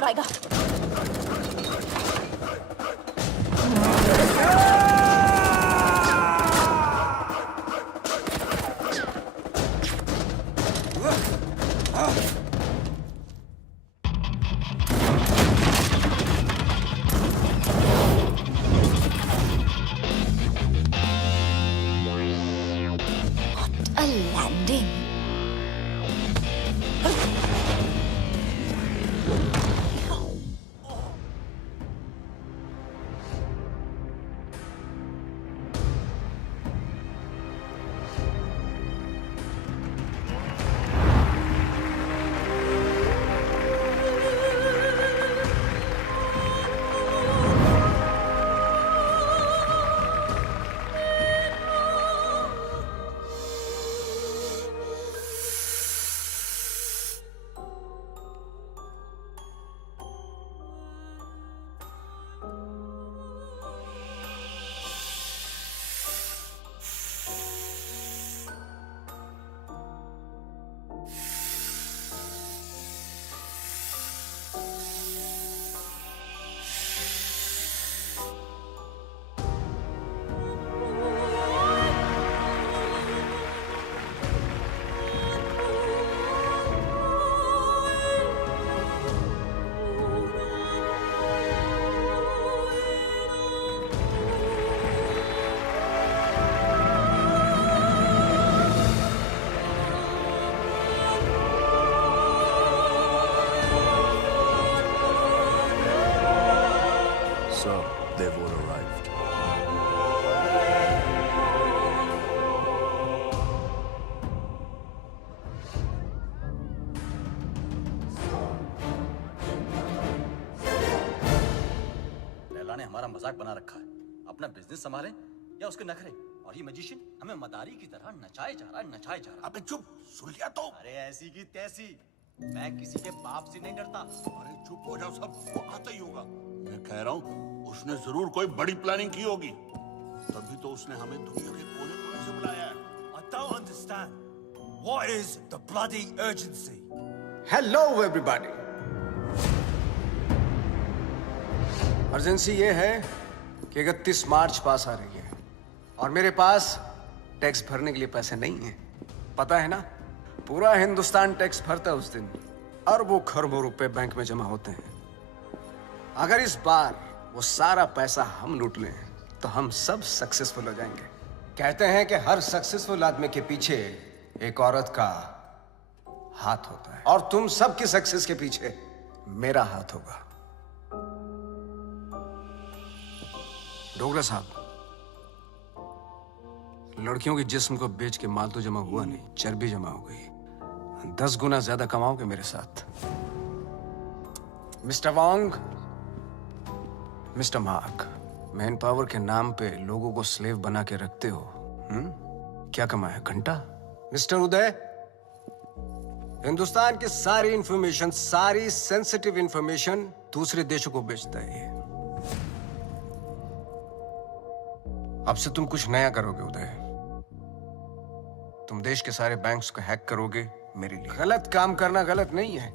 करवाएगा। What a landing. So, they've all arrived. Laila ने हमारा मजाक बना रखा है। अपना बिजनेस संभाले या उसके नखरे। और ये मैजिशियन हमें मदारी की तरह नचाए जा रहा है, नचाए जा रहा है। अबे चुप, सुन लिया तो। अरे ऐसी की तैसी, मैं किसी के बाप से नहीं डरता। अरे चुप हो जाओ सब, वो आता ही होगा। मैं कह रहा हूँ उसने जरूर कोई बड़ी प्लानिंग की होगी, तभी तो उसने हमें दुनिया के कोने-कोने से बुलाया है। I don't understand. What is the bloody urgency? Hello everybody. Urgency ये है कि 31 मार्च पास आ रही है और मेरे पास टैक्स भरने के लिए पैसे नहीं है। पता है ना, पूरा हिंदुस्तान टैक्स भरता है उस दिन, अरबों खरबों रुपए बैंक में जमा होते हैं। अगर इस बार वो सारा पैसा हम लूट लें तो हम सब सक्सेसफुल हो जाएंगे। कहते हैं कि हर सक्सेसफुल आदमी के पीछे एक औरत का हाथ होता है, और तुम सबकी सक्सेस के पीछे मेरा हाथ होगा। डोगरा साहब, लड़कियों के जिस्म को बेच के माल तो जमा हुआ नहीं, चर्बी जमा हो गई। 10 गुना ज्यादा कमाओगे मेरे साथ। मिस्टर वांग, मिस्टर मार्क, मैन पावर के नाम पे लोगों को स्लेव बना के रखते हो। क्या कमाया? घंटा। मिस्टर उदय, हिंदुस्तान की सारी इंफॉर्मेशन, सारी सेंसिटिव इंफॉर्मेशन दूसरे देशों को बेचता है ये। अब से तुम कुछ नया करोगे उदय। तुम देश के सारे बैंक्स को हैक करोगे मेरे लिए। गलत काम करना गलत नहीं है,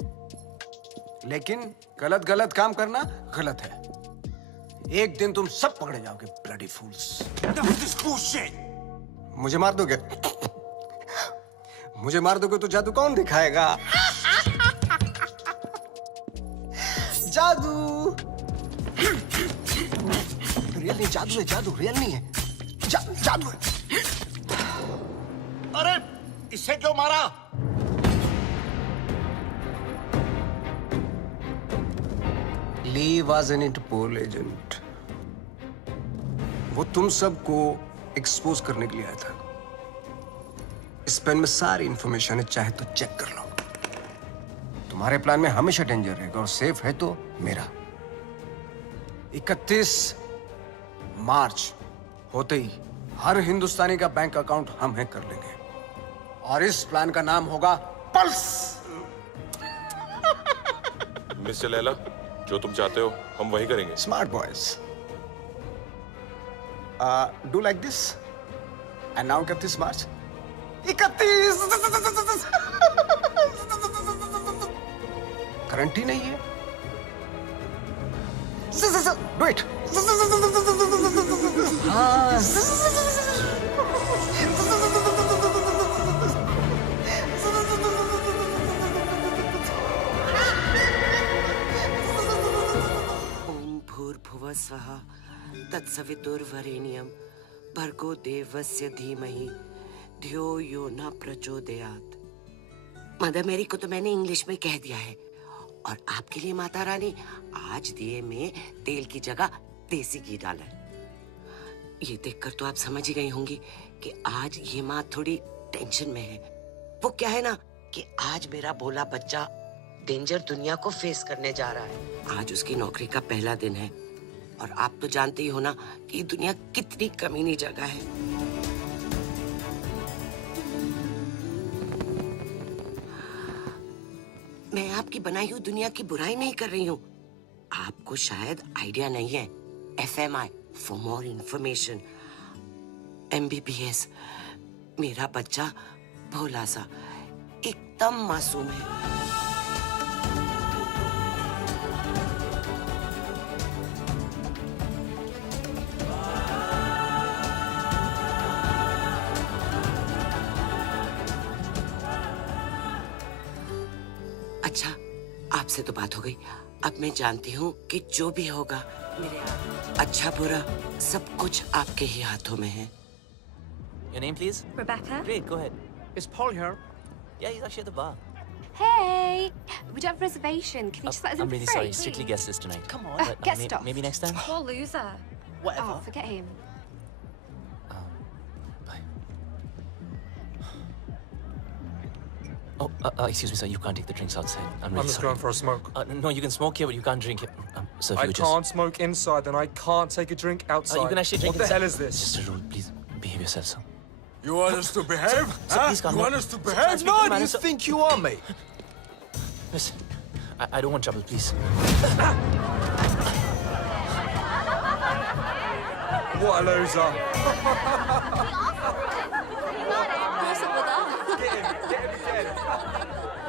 लेकिन गलत काम करना गलत है। एक दिन तुम सब पकड़े जाओगे, bloody fools. Enough of this bullshit. मुझे मार दोगे? मुझे मार दोगे तो जादू कौन दिखाएगा? जादू रियल नहीं, जादू है, जादू रियल नहीं है। जादू है। अरे इसे क्यों मारा? ली वॉज एन इंटरपोल एजेंट। वो तुम सबको एक्सपोज करने के लिए आया था। इस पेन में सारी इंफॉर्मेशन है, चाहे तो चेक कर लो। तुम्हारे प्लान में हमेशा डेंजर रहेगा और सेफ है तो मेरा। 31 मार्च होते ही हर हिंदुस्तानी का बैंक अकाउंट हम हैक कर लेंगे और इस प्लान का नाम होगा पल्स। मिस्टर लैला, जो तुम चाहते हो हम वही करेंगे। Smart boys, do like this and now 31 March. 31 current ही नहीं है, डू इट। हाँ। ओम भूर्भुवः स्वः तत्सवितुर्वरेण्यं भर्गो देवस्य धीमहि धियो यो न प्रचोदयात्। मदर मेरी को तो मैंने इंग्लिश में कह दिया है, और आपके लिए माता रानी आज दिए में तेल की जगह देसी घी डाला है। ये देखकर तो आप समझ ही गई होंगी कि आज ये माँ थोड़ी टेंशन में है। वो क्या है ना कि आज मेरा भोला बच्चा डेंजर दुनिया को फेस करने जा रहा है। आज उसकी नौकरी का पहला दिन है, और आप तो जानते ही हो ना कि दुनिया कितनी कमीनी जगह है। मैं आपकी बनाई हुई दुनिया की बुराई नहीं कर रही हूँ। आपको शायद आइडिया नहीं है। FMI for more information, MBBS। मेरा बच्चा भोला सा एकदम मासूम है। अच्छा, आपसे तो बात हो गई। अब मैं जानती हूँ कि जो भी होगा मेरे अच्छा बुरा सब कुछ आपके ही हाथों में है। Your name, please? Rebecca? Great, go ahead. Is Paul here? Yeah, he's actually at the bar. Hey! Would you have a reservation? Can you just let us in I'm really for free, sorry, strictly please? guest list tonight. Come on. But, Get stuffed. maybe next time? Poor loser. Whatever. Oh, forget him. Bye. Oh, excuse me, sir. You can't take the drinks outside. I'm really I'm just sorry. going for a smoke. No, you can smoke here, but you can't drink here. So if I you would just... can't smoke inside, and I can't take a drink outside. You can actually drink What the inside. hell is this? It's just a rule. Please behave yourself, sir. You want us to behave? Sir, please calm You down. want us to Sir, behave? speak to the No, man, you sir. think you are, mate? Listen, I don't want trouble, please. What a loser. Get him again.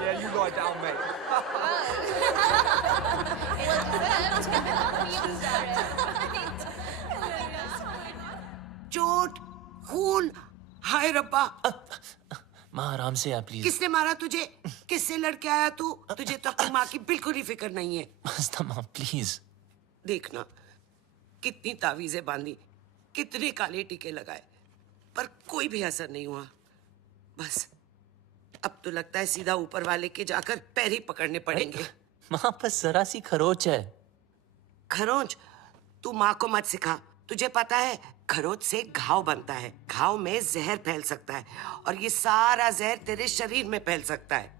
Yeah, you lie down, mate. चोट, खून, हाय रब्बा। माँ आराम से आ please. किसने मारा तुझे? किससे लड़के आया तू? तुझे तो अपनी माँ की बिल्कुल ही फिक्र नहीं है। मस्ता माँ प्लीज। देखना कितनी तावीजें बांधी, कितने काले टीके लगाए, पर कोई भी असर नहीं हुआ। बस अब तो लगता है सीधा ऊपर वाले के जाकर पैर ही पकड़ने पड़ेंगे। माँ बस जरा सी खरोच है। खरोंच? तू माँ को मत सिखा। तुझे पता है खरोच से घाव बनता है, घाव में जहर फैल सकता है, और ये सारा जहर तेरे शरीर में फैल सकता है,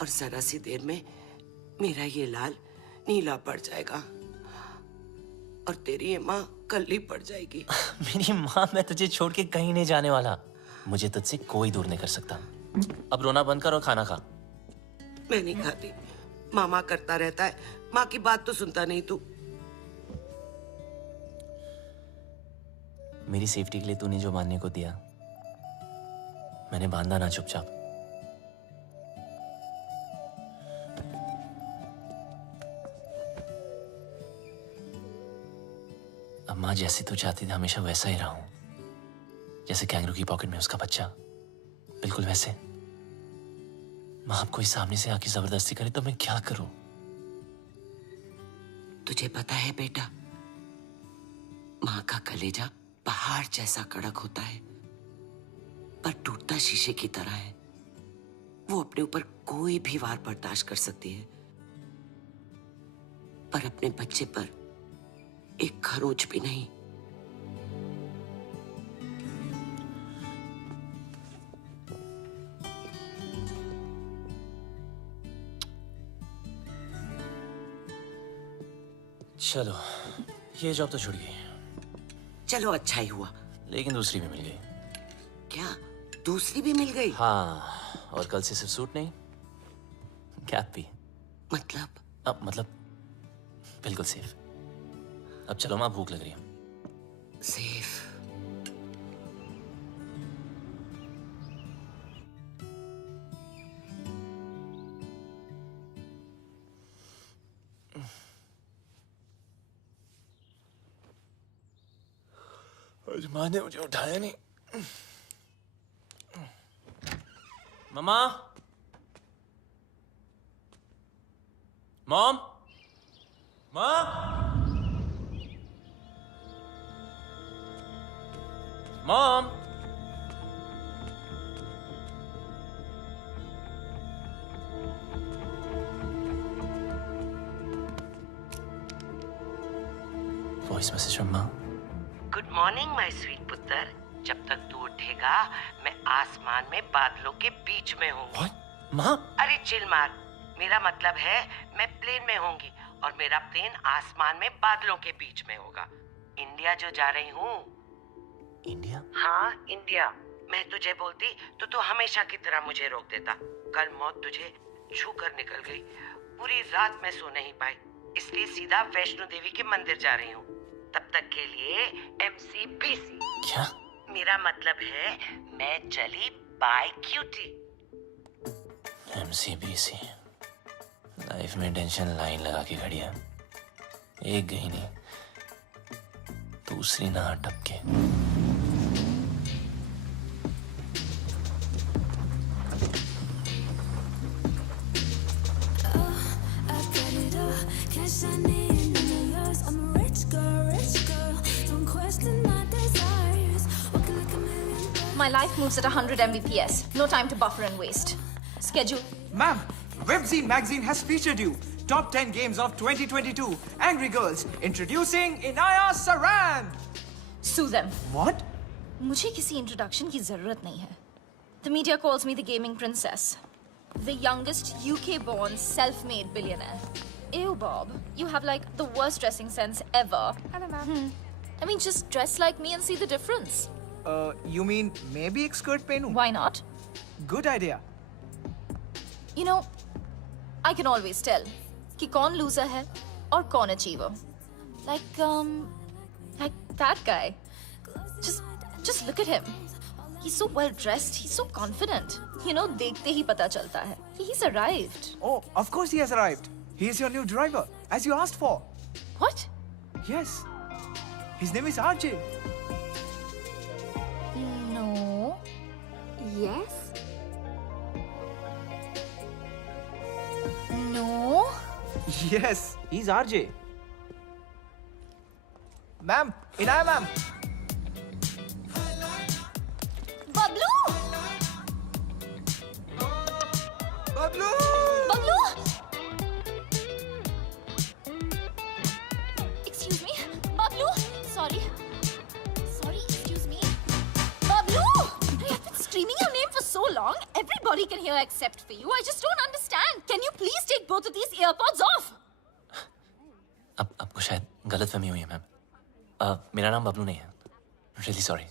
और जरा सी देर में मेरा ये लाल नीला पड़ जाएगा, और तेरी ये माँ कल्ली पड़ जाएगी। मेरी माँ, मैं तुझे छोड़ के कहीं नहीं जाने वाला। मुझे तुझसे कोई दूर नहीं कर सकता। अब रोना बंद कर और खाना खा। मैं नहीं खाती। मामा करता रहता है, माँ की बात तो सुनता नहीं तू। मेरी सेफ्टी के लिए तूने जो मानने को दिया, मैंने बांधा ना चुपचाप। अब माँ जैसे तू चाहती थी हमेशा वैसा ही रहा हूं, जैसे कैंगरू की पॉकेट में उसका बच्चा, बिल्कुल वैसे। माँ अब कोई सामने से आके जबरदस्ती करे तो मैं क्या करूं? तुझे पता है बेटा, माँ का कलेजा पहाड़ जैसा कड़क होता है, पर टूटता शीशे की तरह है। वो अपने ऊपर कोई भी वार बर्दाश्त कर सकती है, पर अपने बच्चे पर एक खरोच भी नहीं। चलो, ये जॉब तो छूट गई, चलो अच्छा ही हुआ। लेकिन दूसरी भी मिल गई। क्या दूसरी भी मिल गई? हाँ, और कल से सिर्फ सूट नहीं, कैप भी। मतलब? अब मतलब बिल्कुल सेफ। अब चलो माँ, भूख लग रही है। सेफ? आज माँ ने मुझे उठाया नहीं। मम्मा, mom, mom, mom. Voice message from माँ। गुड मॉर्निंग माय स्वीट पुत्र। जब तक तू उठेगा मैं आसमान में बादलों के बीच में हूँ। माँ? अरे चिल मार, मेरा मतलब है मैं प्लेन में होंगी और मेरा प्लेन आसमान में बादलों के बीच में होगा। इंडिया जो जा रही हूँ। इंडिया? हाँ इंडिया। मैं तुझे बोलती तो तू हमेशा की तरह मुझे रोक देता। कल मौत तुझे छू कर निकल गई। पूरी रात मैं सो नहीं पाई, इसलिए सीधा वैष्णो देवी के मंदिर जा रही हूँ। तब तक के लिए MCBC। क्या? मेरा मतलब है मैं चली बाय क्यूटी। MCBC। लाइफ में टेंशन लाइन लगा के खड़ी है। एक गई नहीं, दूसरी ना टपके। My life moves at 100 Mbps. No time to buffer and waste. Schedule. Ma'am, Webzine magazine has featured you. Top 10 games of 2022. Angry Girls. Introducing Inaya Saran. Sue them. What? मुझे किसी introduction की जरूरत नहीं है. The media calls me the gaming princess. The youngest UK-born self-made billionaire. Ew, Bob. You have like the worst dressing sense ever. Hello, ma'am. I mean, just dress like me and see the difference. You mean maybe एक skirt पहनूं? Why not? Good idea. You know, I can always tell कि कौन loser है और कौन achiever. Like that guy. Just look at him. He's so well dressed. He's so confident. You know, देखते ही पता चलता है कि he's arrived. Oh, of course he has arrived. He is your new driver, as you asked for. What? Yes. His name is RJ. No. Yes? No. Yes, he's RJ. Ma'am, Inaya ma'am. Bablu! Bablu! Bablu! Excuse me? Bablu! Sorry, excuse me. Bablu! I've been screaming your name for so long. Everybody can hear except for you. I just don't understand. Can you please take both of these earpods off? अब आपको शायद गलतफहमी हुई है ma'am. मेरा नाम बबलू नहीं है। Really sorry.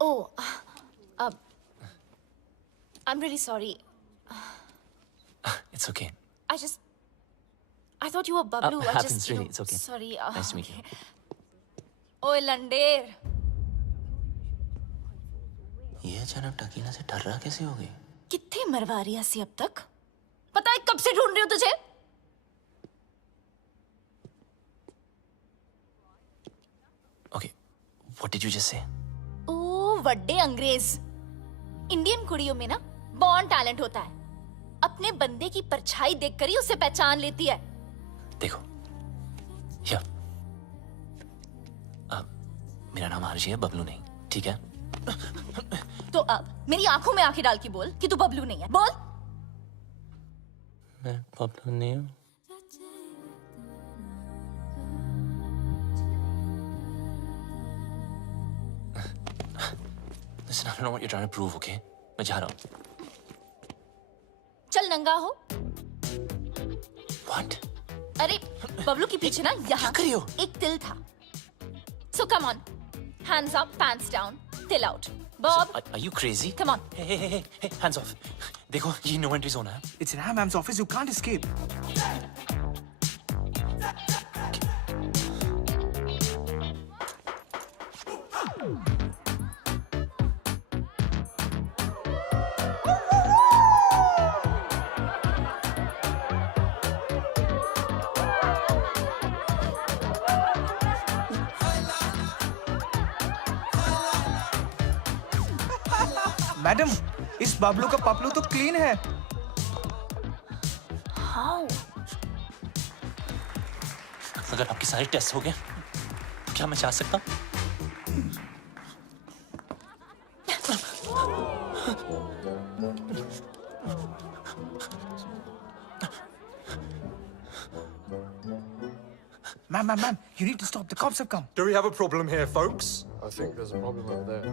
Oh, I'm really sorry. It's okay. I thought you were Bablu. I happens, just, really, it's okay. Sorry. Nice to meet you. ओए लंडेर, ये अचानक टकीला से डर रहा कैसे हो गई? कितने मरवा रही हसी अब तक? पता है कब से ढूंढ रही हूँ तुझे? Okay, what did you just say? ओ वड्डे अंग्रेज। इंडियन कुड़ियों में ना बॉर्न टैलेंट होता है। अपने बंदे की परछाई देखकर ही उसे पहचान लेती है। देखो, या मेरा नाम आरजी है, बबलू नहीं, ठीक है? तो अब मेरी आंखों में आंखें डाल के बोल कि तू बबलू नहीं है। बोल। मैं बबलू नहीं हूँ। Listen, I don't know what you're trying to prove, okay? मैं जा रहा हूँ। चल नंगा हो। What? अरे बबलू के पीछे ना यहाँ कर रही हो? एक तिल था। So come on, hands up, pants down, till out. Bob, Are you crazy? come on. Hey, hands off. देखो, ये no entry zone है। It's in Ma'am's office. You can't escape. Madam, इस बबलू का पपलू तो क्लीन है। How? अगर आपके सारे टेस्ट हो गए, क्या मैं जा सकता हूँ? Ma'am, you need to stop. The cops have come. Do we have a problem here, folks? I think there's a problem over there.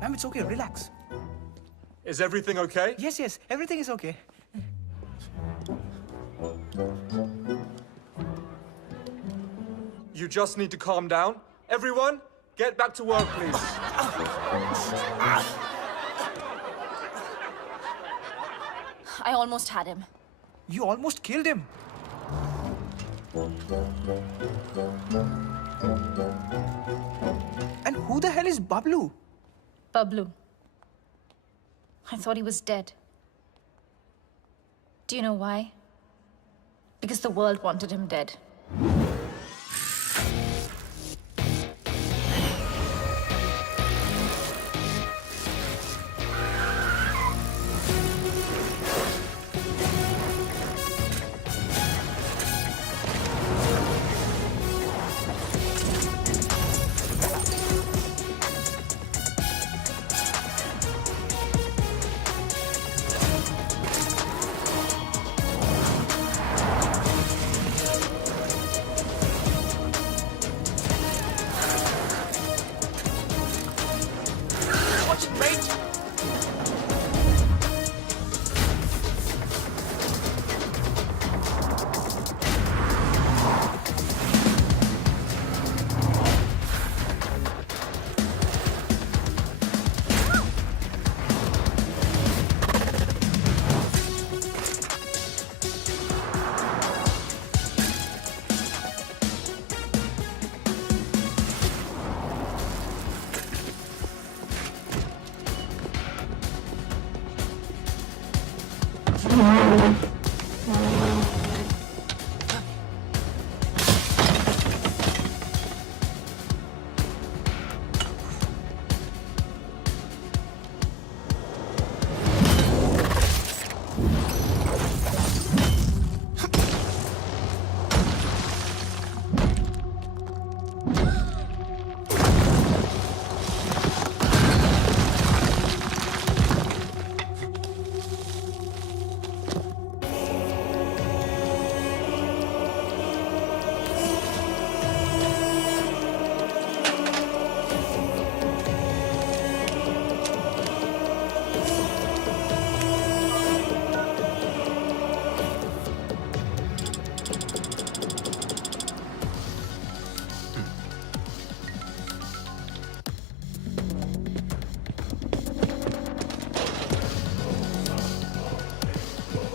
Ma'am, it's okay. Relax. Is everything okay? Yes, everything is okay. You just need to calm down. Everyone, get back to work, please. I almost had him. You almost killed him. And who the hell is Bablu? Bablu. I thought he was dead. Do you know why? Because the world wanted him dead.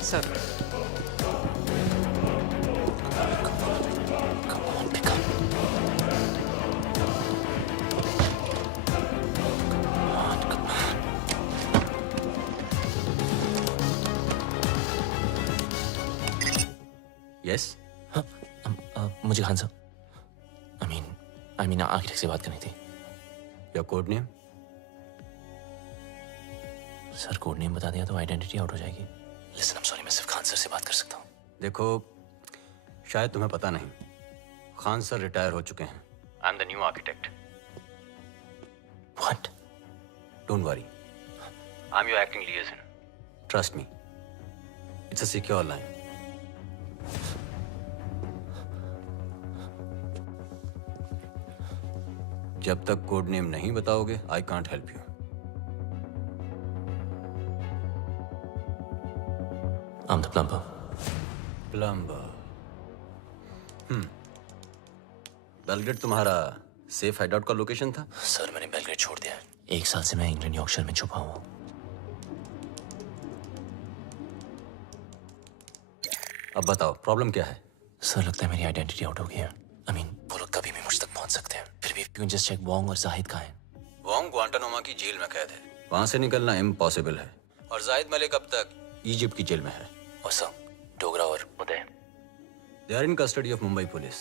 Sir. Come on, pick up. Come on. Yes मुझे खान साहब I mean architect से बात करनी थी। Your code name? Sir code name बता दिया तो identity out हो जाएगी। लिसन, आई एम सॉरी, मैं सिर्फ खान सर से बात कर सकता हूँ। देखो, शायद तुम्हें पता नहीं, खान सर रिटायर हो चुके हैं। I am the new architect. What? Don't worry, I am your acting लिएजन। Trust me, it's a secure line. जब तक कोड नेम नहीं बताओगे, I can't help you. I'm the plumber. Plumber. Belgrade तुम्हारा safe hideout का location था? Sir मैंने Belgrade छोड़ दिया है। 1 साल से मैं इंग्लैंड यॉर्कशायर में छुपा हुआ हूँ। अब बताओ, प्रॉब्लम क्या है? सर लगता है मेरी आइडेंटिटी आउट हो गई है। I mean, वो लोग कभी भी मुझ तक पहुंच सकते हैं। फिर भी if you can just check Wong और जाहिद कहाँ हैं? वोंग ग्वांटानामो की जेल में कैद है, वहां से निकलना इम्पॉसिबल है। और जाहिद मलिक अब तक इजिप्ट की जेल में है। और सर डोगरा और Uday? They are in custody of Mumbai police.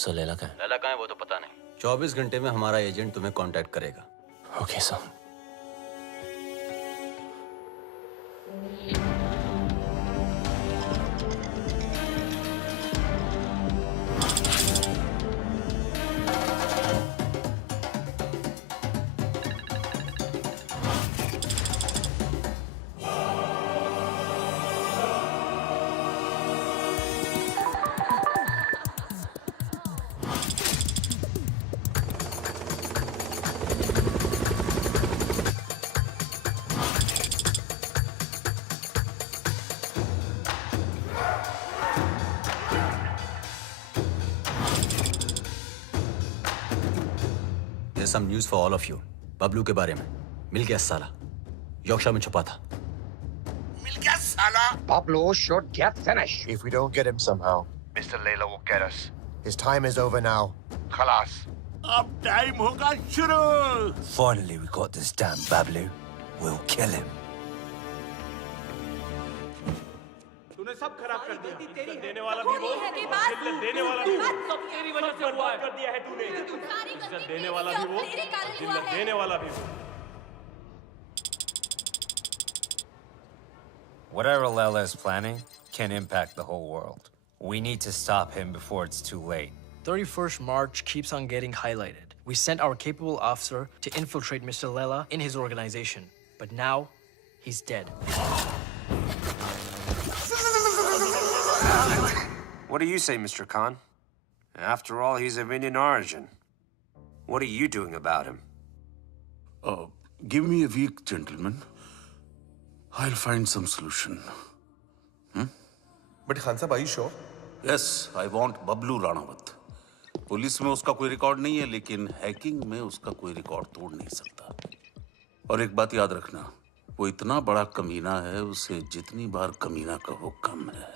Sir Laila कहाँ है? लैला कहाँ है वो तो पता नहीं। 24 घंटे में हमारा एजेंट तुम्हें कांटेक्ट करेगा। Okay sir, There's some news for all of you. Bablu के बारे में मिल गया साला, यॉर्कशायर में छुपा था. मिल गया साला. Pablo should get finished. If we don't get him somehow, Mr. Layla will get us. His time is over now. Khalas. अब टाइम होगा शुरू. Finally, we got this damn Bablu. We'll kill him. तूने सब खराब कर दिया. देने वाला भी वो, देने वाला भी वो. सब तेरी वजह से हुआ है. कर दिया है तूने. देने वाला भी वो, देने वाला भी वो. Whatever Layla is planning can impact the whole world. We need to stop him before it's too late. 31st March keeps on getting highlighted. We sent our capable officer to infiltrate Mr. Layla in his organization. But now, he's dead. What do you say, Mr. Khan? After all, he's of Indian origin. What are you doing about him? Give me a week, gentlemen. I'll find some solution. But Khan Sahib, are you sure? Yes, I want Bablu Ranawat. Police में उसका कोई record नहीं है, लेकिन hacking में उसका कोई record तोड़ नहीं सकता. और एक बात याद रखना, वो इतना बड़ा कमीना है, उसे जितनी बार कमीना कहो कम है.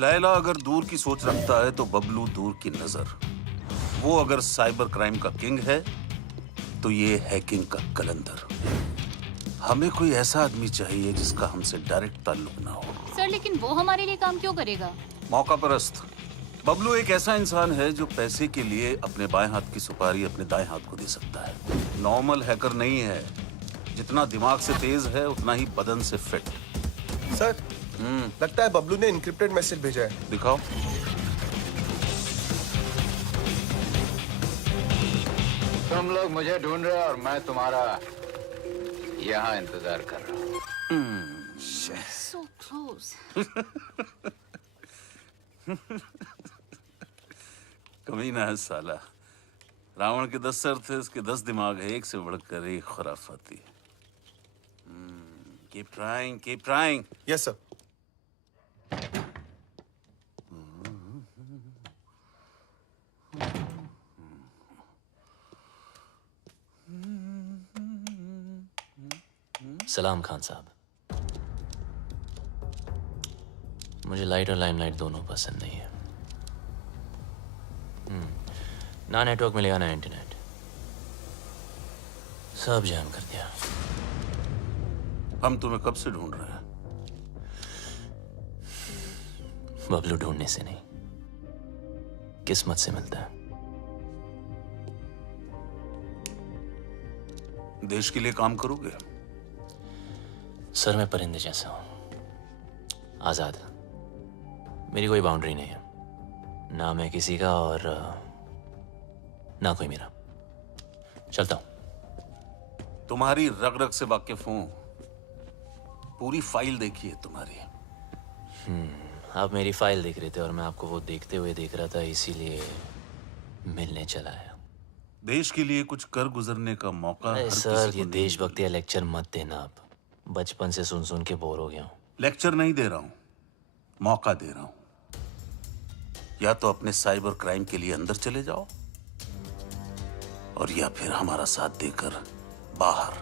लैला अगर दूर की सोच रखता है तो बबलू दूर की नजर. वो अगर साइबर क्राइम का किंग है तो ये हैकिंग का कलंदर. हमें कोई ऐसा आदमी चाहिए जिसका हमसे डायरेक्ट ताल्लुक ना हो. सर, लेकिन वो हमारे लिए काम क्यों करेगा? मौका परस्त. बबलू एक ऐसा इंसान है जो पैसे के लिए अपने बाएं हाथ की सुपारी अपने दाएं हाथ को दे सकता है. नॉर्मल हैकर नहीं है. जितना दिमाग से तेज है उतना ही बदन से फिट. सर, लगता है बबलू ने इनक्रिप्टेड मैसेज भेजा है. दिखाओ. तुम लोग मुझे ढूंढ रहे हो और मैं तुम्हारा यहाँ इंतजार कर रहा हूँ. So close. कमीना है साला. रावण के 10 सर थे, इसके 10 दिमाग है. एक से बढ़कर एक खुराफाती. Keep trying, keep trying. Yes, sir. सलाम खान साहब. मुझे लाइट और लाइमलाइट दोनों पसंद नहीं है. ना नेटवर्क मिलेगा ना इंटरनेट. सब जैम कर दिया. हम तुम्हें कब से ढूंढ रहे हैं? बबलू ढूंढने से नहीं, किस्मत से मिलता है. देश के लिए काम करोगे? सर, मैं परिंदे जैसा हूं, आजाद. मेरी कोई बाउंड्री नहीं है. ना मैं किसी का और ना कोई मेरा. चलता हूं. तुम्हारी रग रग से वाकिफ हूं. पूरी फाइल देखी है तुम्हारी. आप मेरी फाइल देख रहे थे और मैं आपको वो देखते हुए देख रहा था, इसीलिए मिलने चला आया. देश के लिए कुछ कर गुजरने का मौका. सर, ये देशभक्ति का लेक्चर मत देना. आप बचपन से सुन सुन के बोर हो गया हूं. लेक्चर नहीं दे रहा हूं, मौका दे रहा हूं. या तो अपने साइबर क्राइम के लिए अंदर चले जाओ और या फिर हमारा साथ देकर बाहर.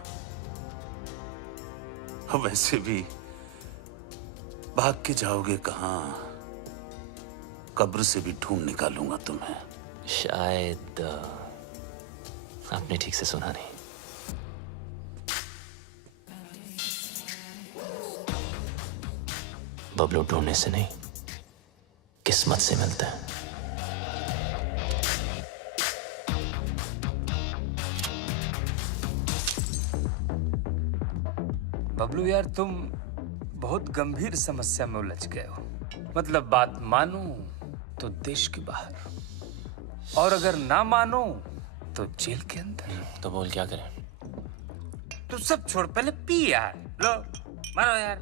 वैसे भी भाग के जाओगे कहां? कब्र से भी ढूंढ निकालूंगा तुम्हें. शायद आपने ठीक से सुना नहीं. बबलू ढूंढने से नहीं, किस्मत से मिलता है. बबलू यार, तुम बहुत गंभीर समस्या में उलझ गए हो। मतलब बात मानो तो देश के बाहर, और अगर ना मानो तो जेल के अंदर। तो बोल क्या करें? तू सब छोड़, पहले पी यार। लो मारो यार।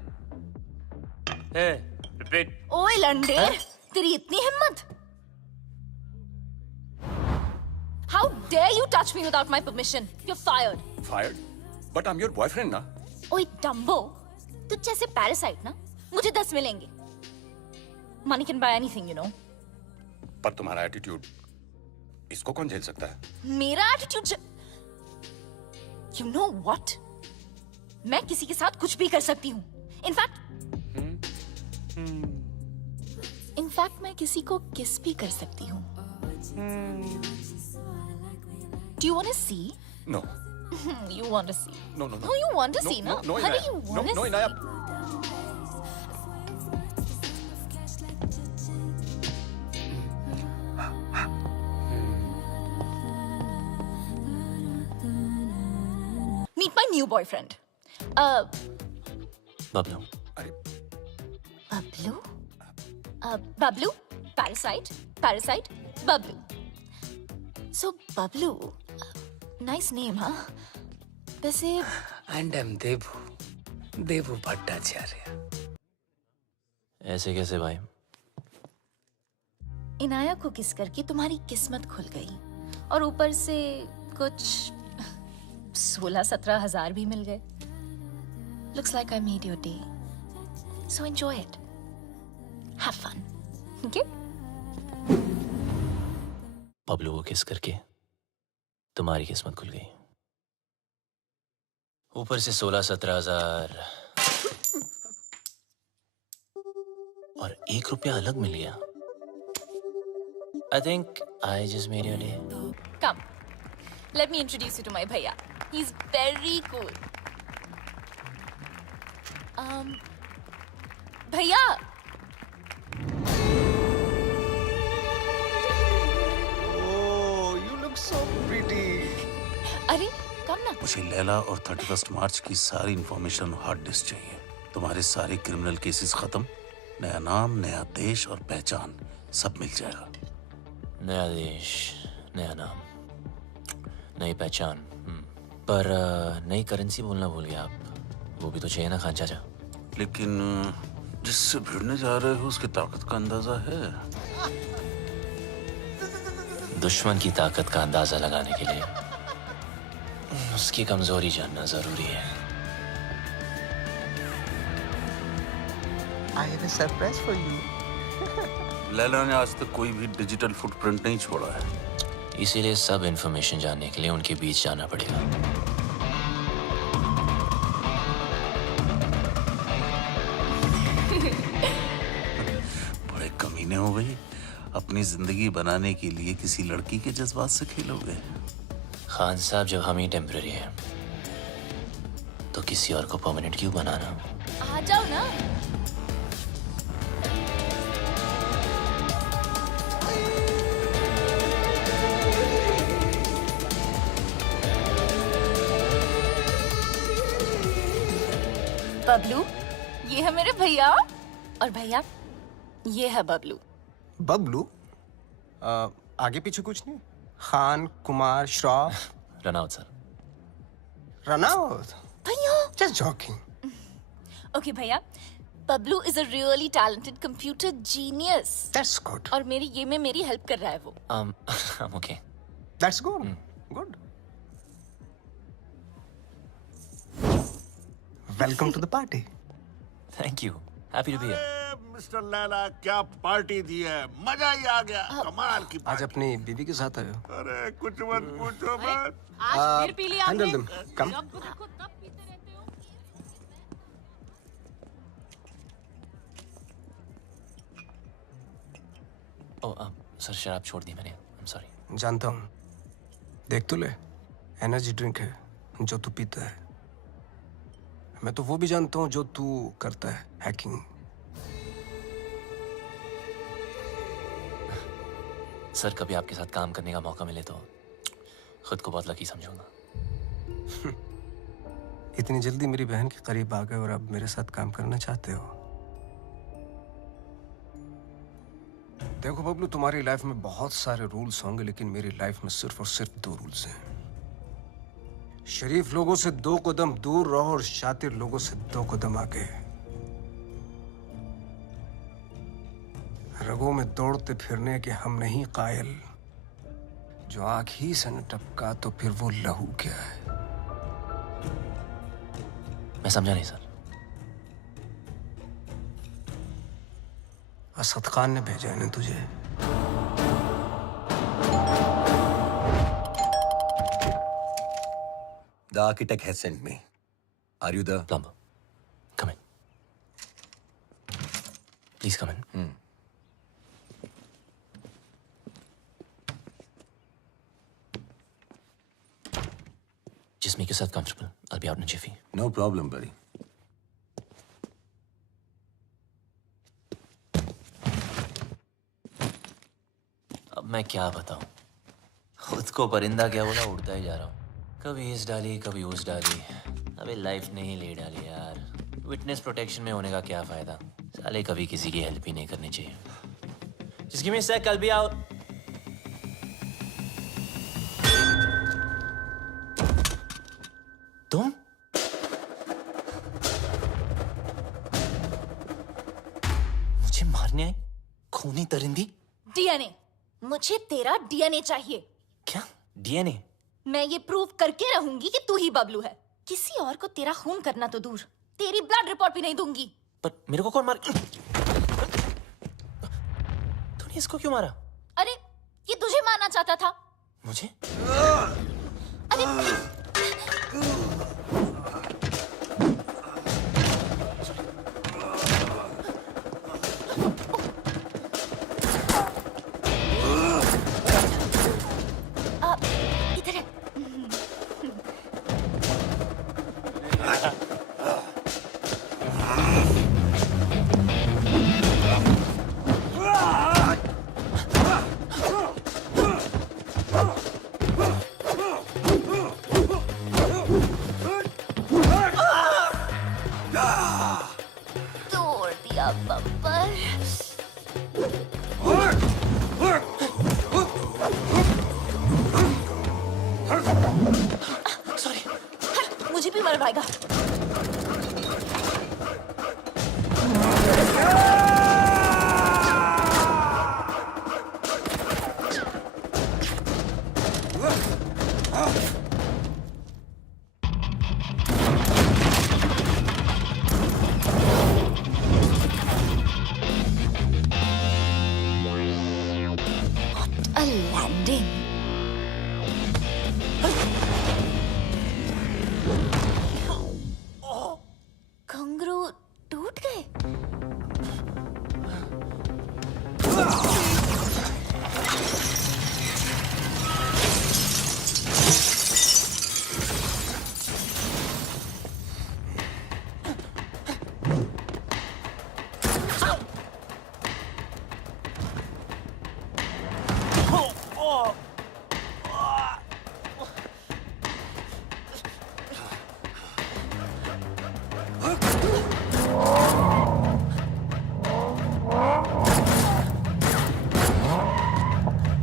रिपीट। ओए लंडे, तेरी इतनी हिम्मत? How dare you touch me without my permission? You're fired. Fired? But I'm your boyfriend ना? ओए डम्बो, तुझ जैसे पैरासाइट ना मुझे 10 मिलेंगे। Money can buy anything, you know. पर तुम्हारा एटीट्यूड, इसको कौन झेल सकता है? मेरा एटीट्यूड You know what? मैं किसी के साथ कुछ भी कर सकती हूँ। इनफैक्ट मैं किसी को किस भी कर सकती हूँ। Do you want to see? No. You want to see? No, no, no. No, you want to see, no? no? Honey, you want to see? No, Inaya. Meet my new boyfriend. Bablu. Bablu? Bablu? Parasite? Bablu. So, Bablu. Nice name, huh? वैसे And I'm देवू भट्टाचार्य। ऐसे कैसे भाई? इनाया को किस करके तुम्हारी किस्मत खुल गई, और ऊपर से कुछ 16-17 हजार भी मिल गए। Looks like I made your day. So enjoy it. Have fun. Okay? Bablu को किस करके तुम्हारी किस्मत खुल गई, ऊपर से 16-17 हजार और 1 रुपया अलग मिल गया। I think I just made your day. Come. Let me introduce you to my bhaiya. He's very cool. Bhaiya. Oh, you look so pretty. अरे, come ना। मुझे लैला और 31 मार्च की सारी इंफॉर्मेशन हार्ड डिस्क चाहिए। तुम्हारे सारे क्रिमिनल केसेस खत्म, नया नाम, नया देश और पहचान सब मिल जाएगा। नया देश, नया नाम, नई पहचान, पर नई करेंसी बोलना भूल गया आप। वो भी तो चाहिए ना खान चाचा। लेकिन जिससे भिड़ने जा रहे हो उसकी ताकत का अंदाजा है? दुश्मन की ताकत का अंदाजा लगाने के लिए उसकी कमजोरी जानना जरूरी है। I have a surprise for you. Laila ने आज तक कोई भी डिजिटल फुटप्रिंट नहीं छोड़ा है, इसीलिए सब इंफॉर्मेशन जानने के लिए उनके बीच जाना पड़ेगा। बड़े कमीने हो गए, अपनी जिंदगी बनाने के लिए किसी लड़की के जज्बात से खेलोगे। खान साहब, जब हम ही टेम्पररी हैं तो किसी और को परमानेंट क्यों बनाना? आ जाओ ना। बबलू, ये है मेरे भैया, और भैया ये है बबलू। बबलू? आगे पीछे कुछ नहीं? Khan, Kumar, Shroff? Run out sir. Run out? भैया Just joking. ओके भैया, Bablu is a really talented computer genius. That's good. और मेरी ये में मेरी हेल्प कर रहा है वो। I'm okay. That's good. Good. Welcome to the party. Thank you. Happy to be here. Mister Laila, क्या पार्टी दी है, मजा ही आ गया। कमाल की आज अपनी बीवी के साथ आए हो? अरे कुछ मत पूछो मत। आज फिर पी लिया Handle them. Come. जब देखो तब पीते रहते हो। सर शराब छोड़ दी मैंने। I'm sorry. जानता हूँ। देख तो ले, एनर्जी ड्रिंक है जो तू पीता है। मैं तो वो भी जानता हूँ जो तू करता है, हैकिंग। सर, कभी आपके साथ काम करने का मौका मिले तो खुद को बहुत लकी समझूंगा। इतनी जल्दी मेरी बहन के करीब आ गए और अब मेरे साथ काम करना चाहते हो? देखो बबलू, तुम्हारी लाइफ में बहुत सारे रूल्स होंगे, लेकिन मेरी लाइफ में सिर्फ और सिर्फ 2 रूल्स हैं। शरीफ लोगों से 2 कदम दूर रहो और शातिर लोगों से 2 कदम आगे। रगों में दौड़ते फिरने के हम नहीं कायल। जो आंख ही से न टपका तो फिर वो लहू क्या है? मैं समझा नहीं सर। असद खान ने भेजा है ना तुझे? The architect has sent me. Are you the plumber? Come in. Please come in. Just make yourself comfortable. I'll be out in a jiffy. No problem, buddy. अब मैं क्या बताऊं? खुद को परिंदा क्या बोला, उड़ता ही जा रहा हूं। कभी इस डाली कभी उस डाली। अबे लाइफ ने ही ले डाली यार। विटनेस प्रोटेक्शन में होने का क्या फायदा? साले कभी किसी की हेल्प ही नहीं करनी चाहिए। Just give me a sec, I'll be out. तुम? मुझे मारने आई? खूनी परिंदी? डीएनए। मुझे तेरा डीएनए चाहिए। क्या? डीएनए? मैं ये प्रूव करके रहूंगी कि तू ही बबलू है। किसी और को तेरा खून करना तो दूर, तेरी ब्लड रिपोर्ट भी नहीं दूंगी। पर मेरे को कौन मार? तूने इसको क्यों मारा? अरे ये तुझे मारना चाहता था। मुझे? अरे इधर है। तोड़ दिया बम्पर। सॉरी। मुझे भी मर पाएगा। A landing. घुंघरू टूट गए।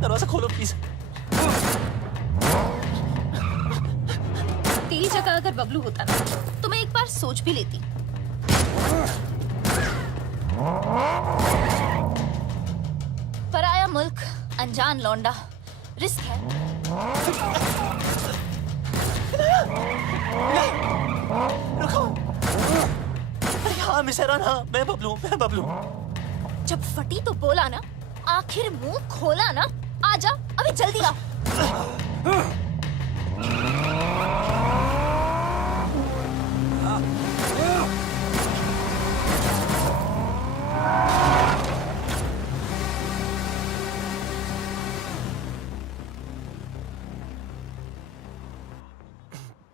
दरवाजा खोलो प्लीज। तेरी जगह अगर बबलू होता ना तो मैं एक बार सोच भी लेती। पराया मुल्क, अनजान लौंडा, रिस्क है। रुको। अरे हाँ मिसेरन, हाँ मैं बबलू, मैं बबलू। जब फटी तो बोला ना, आखिर मुंह खोला ना। आजा अभी जल्दी आ।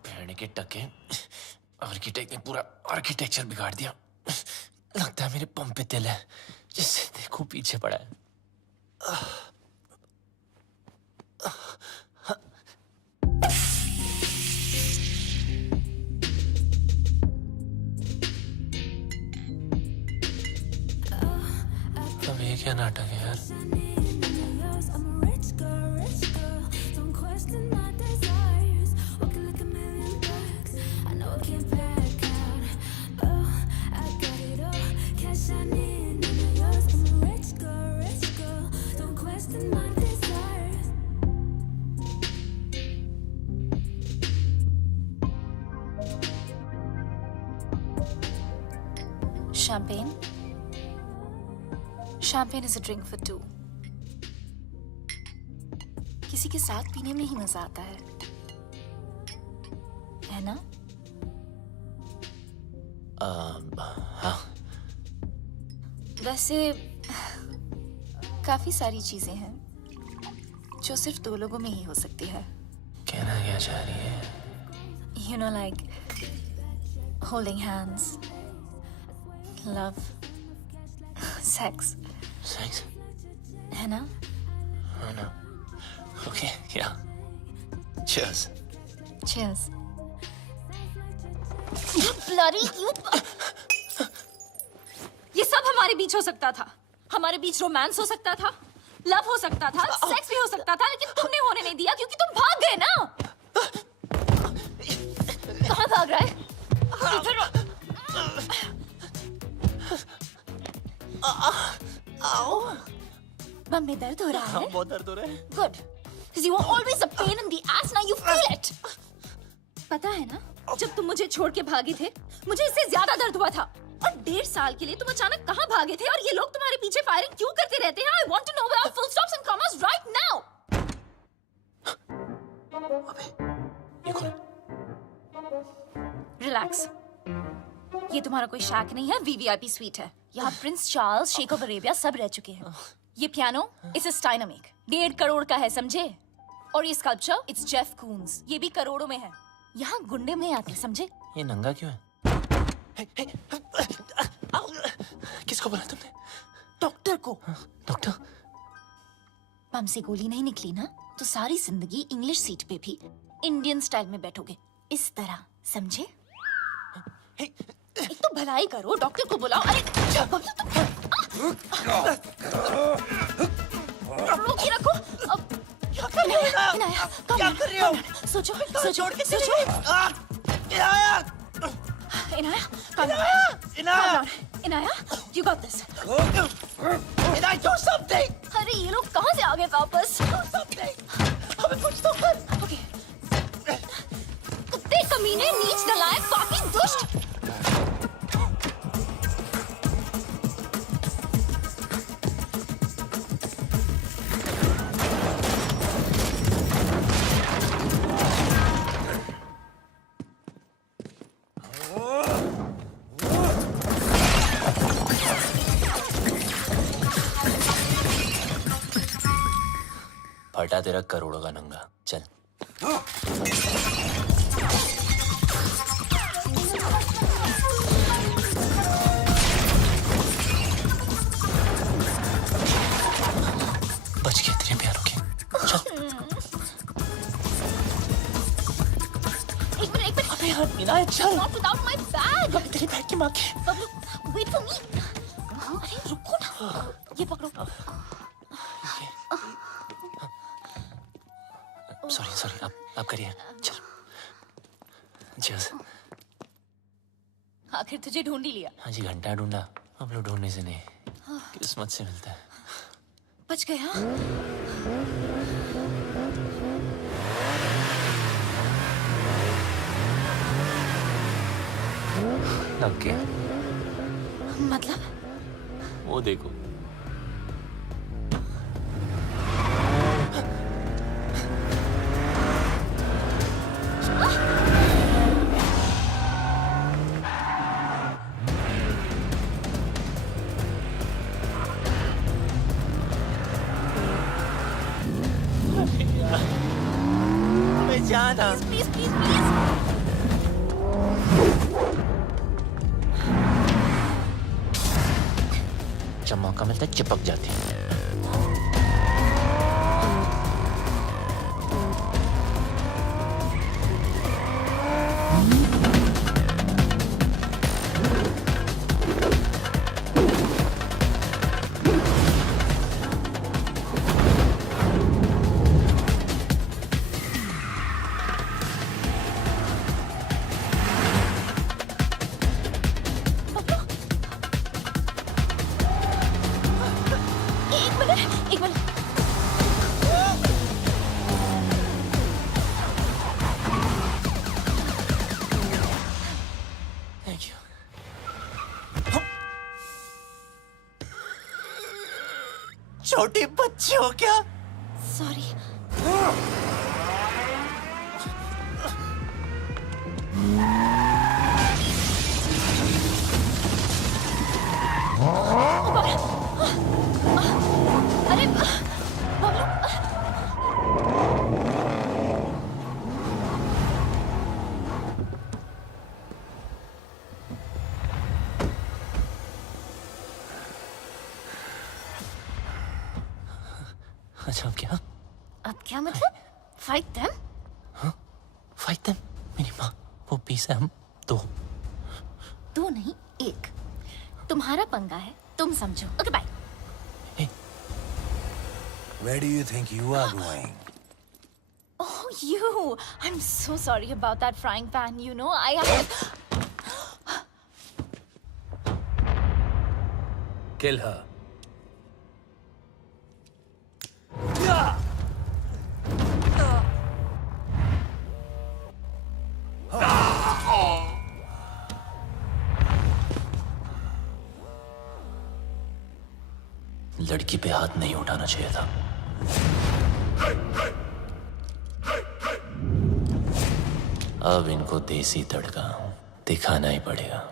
भेड़ने के टके, आर्किटेक्ट ने पूरा आर्किटेक्चर बिगाड़ दिया। लगता है मेरे पंप पे तिल है, जिससे देखो पीछे पड़ा है। क्या नाटक है यार? Champagne? Champagne is a drink for two. किसी के साथ पीने में ही मजा आता है ना? हाँ। वैसे काफी सारी चीजें हैं जो सिर्फ दो लोगों में ही हो सकती है. कहना क्या चाह रही है? You know, like holding hands, love, sex. Sex? है ना? Oh no. Okay, yeah. Cheers. Cheers. You bloody you. ये सब हमारे बीच हो सकता था. हमारे बीच रोमांस हो सकता था, लव हो सकता था, सेक्स भी हो सकता था, लेकिन तुमने होने नहीं दिया क्योंकि तुम भाग गए ना. कहाँ भाग रहा है? बम में दर्द हो रहा है? बहुत दर्द हो रहा है. Good. Because you were always a pain in the ass. Now you feel it. पता है ना, जब तुम मुझे छोड़ के भागे थे, मुझे इससे ज्यादा दर्द हुआ था. और 1.5 साल के लिए तुम अचानक कहाँ भागे थे और ये लोग तुम्हारे पीछे फायरिंग क्यों करते रहते हैं? I want to know without full stops and commas right now. ये कौन? Relax. ये तुम्हारा कोई शैक नहीं है, VVIP स्वीट है. यहाँ प्रिंस चार्ल्स, शेख ऑफ अरेबिया सब रह चुके हैं. ये पियानो इस स्टाइनमेक 1.5 करोड़ का है, समझे? और ये स्कल्पचर इट्स जेफ कून्स, ये भी करोड़ों में है. यहाँ गुंडे में आते, समझे? ये नंगा क्यों है? किसको बोला तुमने? डॉक्टर को. डॉक्टर? बम से गोली नहीं निकली ना, तो सारी जिंदगी इंग्लिश सीट पे भी इंडियन स्टाइल में बैठोगे, इस तरह, समझे? एक तो भलाई करो, डॉक्टर को बुलाओ. अरे रोक के रखो. क्या कर रहे हो? इनाया, क्या कर रहे हो? सोचो, सोचो, सोचो. Inaya, Inaya, you got this. Inaya, do something. अरे ये लोग कहाँ से आ गए वापस? Do something. हमें कुछ तो कर. Okay. कुत्ते कमीने, नीच नलायक, पापी, दुष्ट. फटा तेरा करोड़ों का नंगा. चल. बच गया तेरे प्यारों के. चल. एक मिनट. अबे यार इनाया चल. Not without my bag. अबे तेरी बैग की माँ के. Bablu, wait for me. अरे रुको ना. ये पकड़ो. सॉरी आप करिए. चल. Cheers. आखिर तुझे ढूंढ ही लिया. हाँ जी, घंटा ढूंढा. अब लोग ढूंढने से नहीं, किस्मत से मिलता है. बच गया. लग गया. मतलब? वो देखो. जाना. Please, please, please. जब मौका मिलता है चिपक जाती है. छोटी बच्ची हो क्या? सॉरी। अरे बबलू, अच्छा अब क्या? अब क्या मतलब? Fight them? हाँ? Fight them? मेरी माँ, वो पीस है, हम दो। दो नहीं, एक। तुम्हारा पंगा है, तुम समझो। Okay bye. Where do you think you are going? Oh, you! I'm so sorry about that frying pan. You know, I have... Kill her. लड़की पे हाथ नहीं उठाना चाहिए था। अब इनको देसी तड़का दिखाना ही पड़ेगा।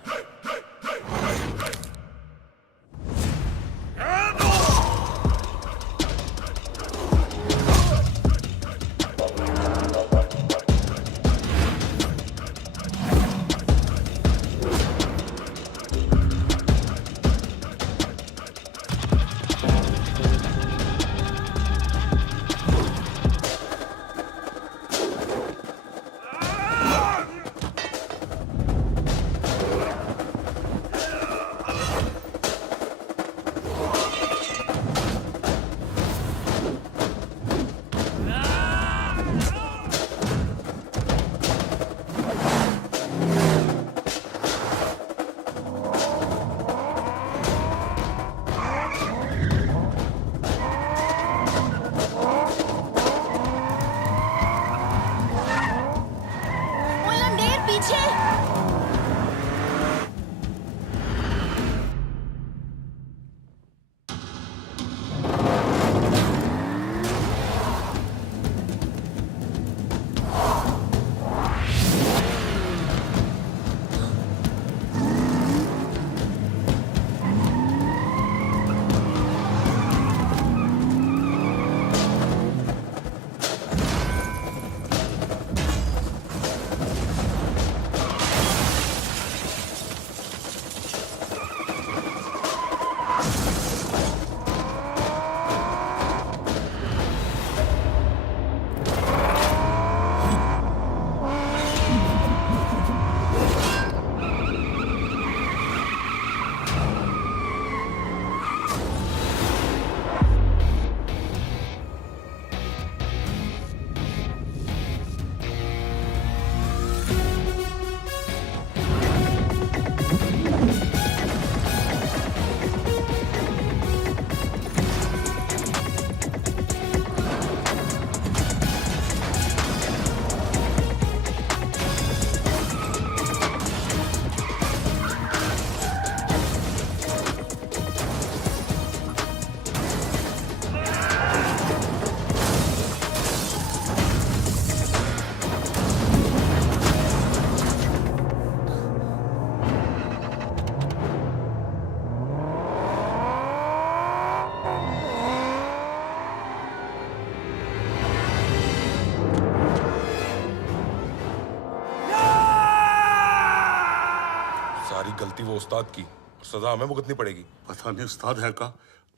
गलती वो उस्ताद की और सजा हमें भुगतनी पड़ेगी। पता नहीं उस्ताद है का,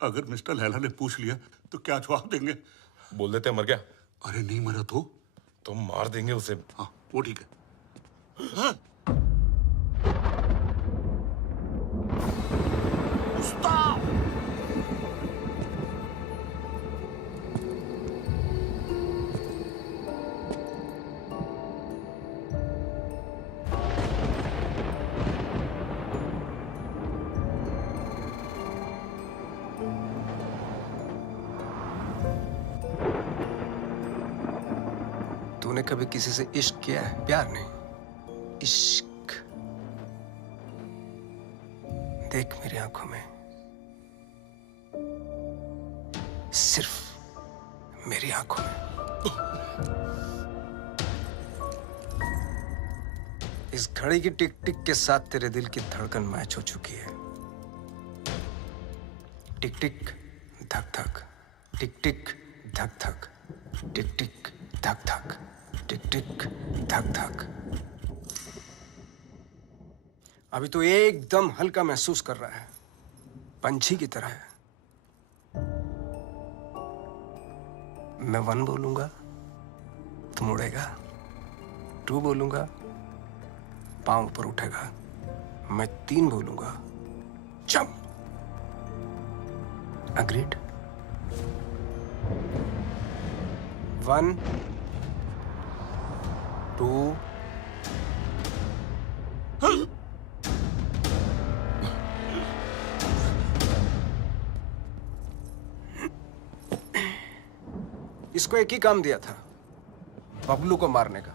अगर मिस्टर लैला ने पूछ लिया तो क्या जवाब देंगे? बोल देते मर गया। अरे नहीं मरा तो मार देंगे उसे। हाँ वो ठीक है। हाँ? उस्ताद! तूने कभी किसी से इश्क किया है? प्यार नहीं, इश्क। देख मेरी आंखों में, सिर्फ मेरी आंखों में। इस घड़ी की टिक टिक के साथ तेरे दिल की धड़कन मैच हो चुकी है। टिक टिक धक धक, टिक टिक धक धक, टिक टिक धक धक, टिक टिक धक धक। अभी तो एकदम हल्का महसूस कर रहा है, पंछी की तरह है। मैं 1 बोलूंगा, तुम उड़ेगा। 2 बोलूंगा, पांव ऊपर उठेगा। मैं 3 बोलूंगा, जंप। अग्रीड? 1 2 इसको एक ही काम दिया था, बबलू को मारने का।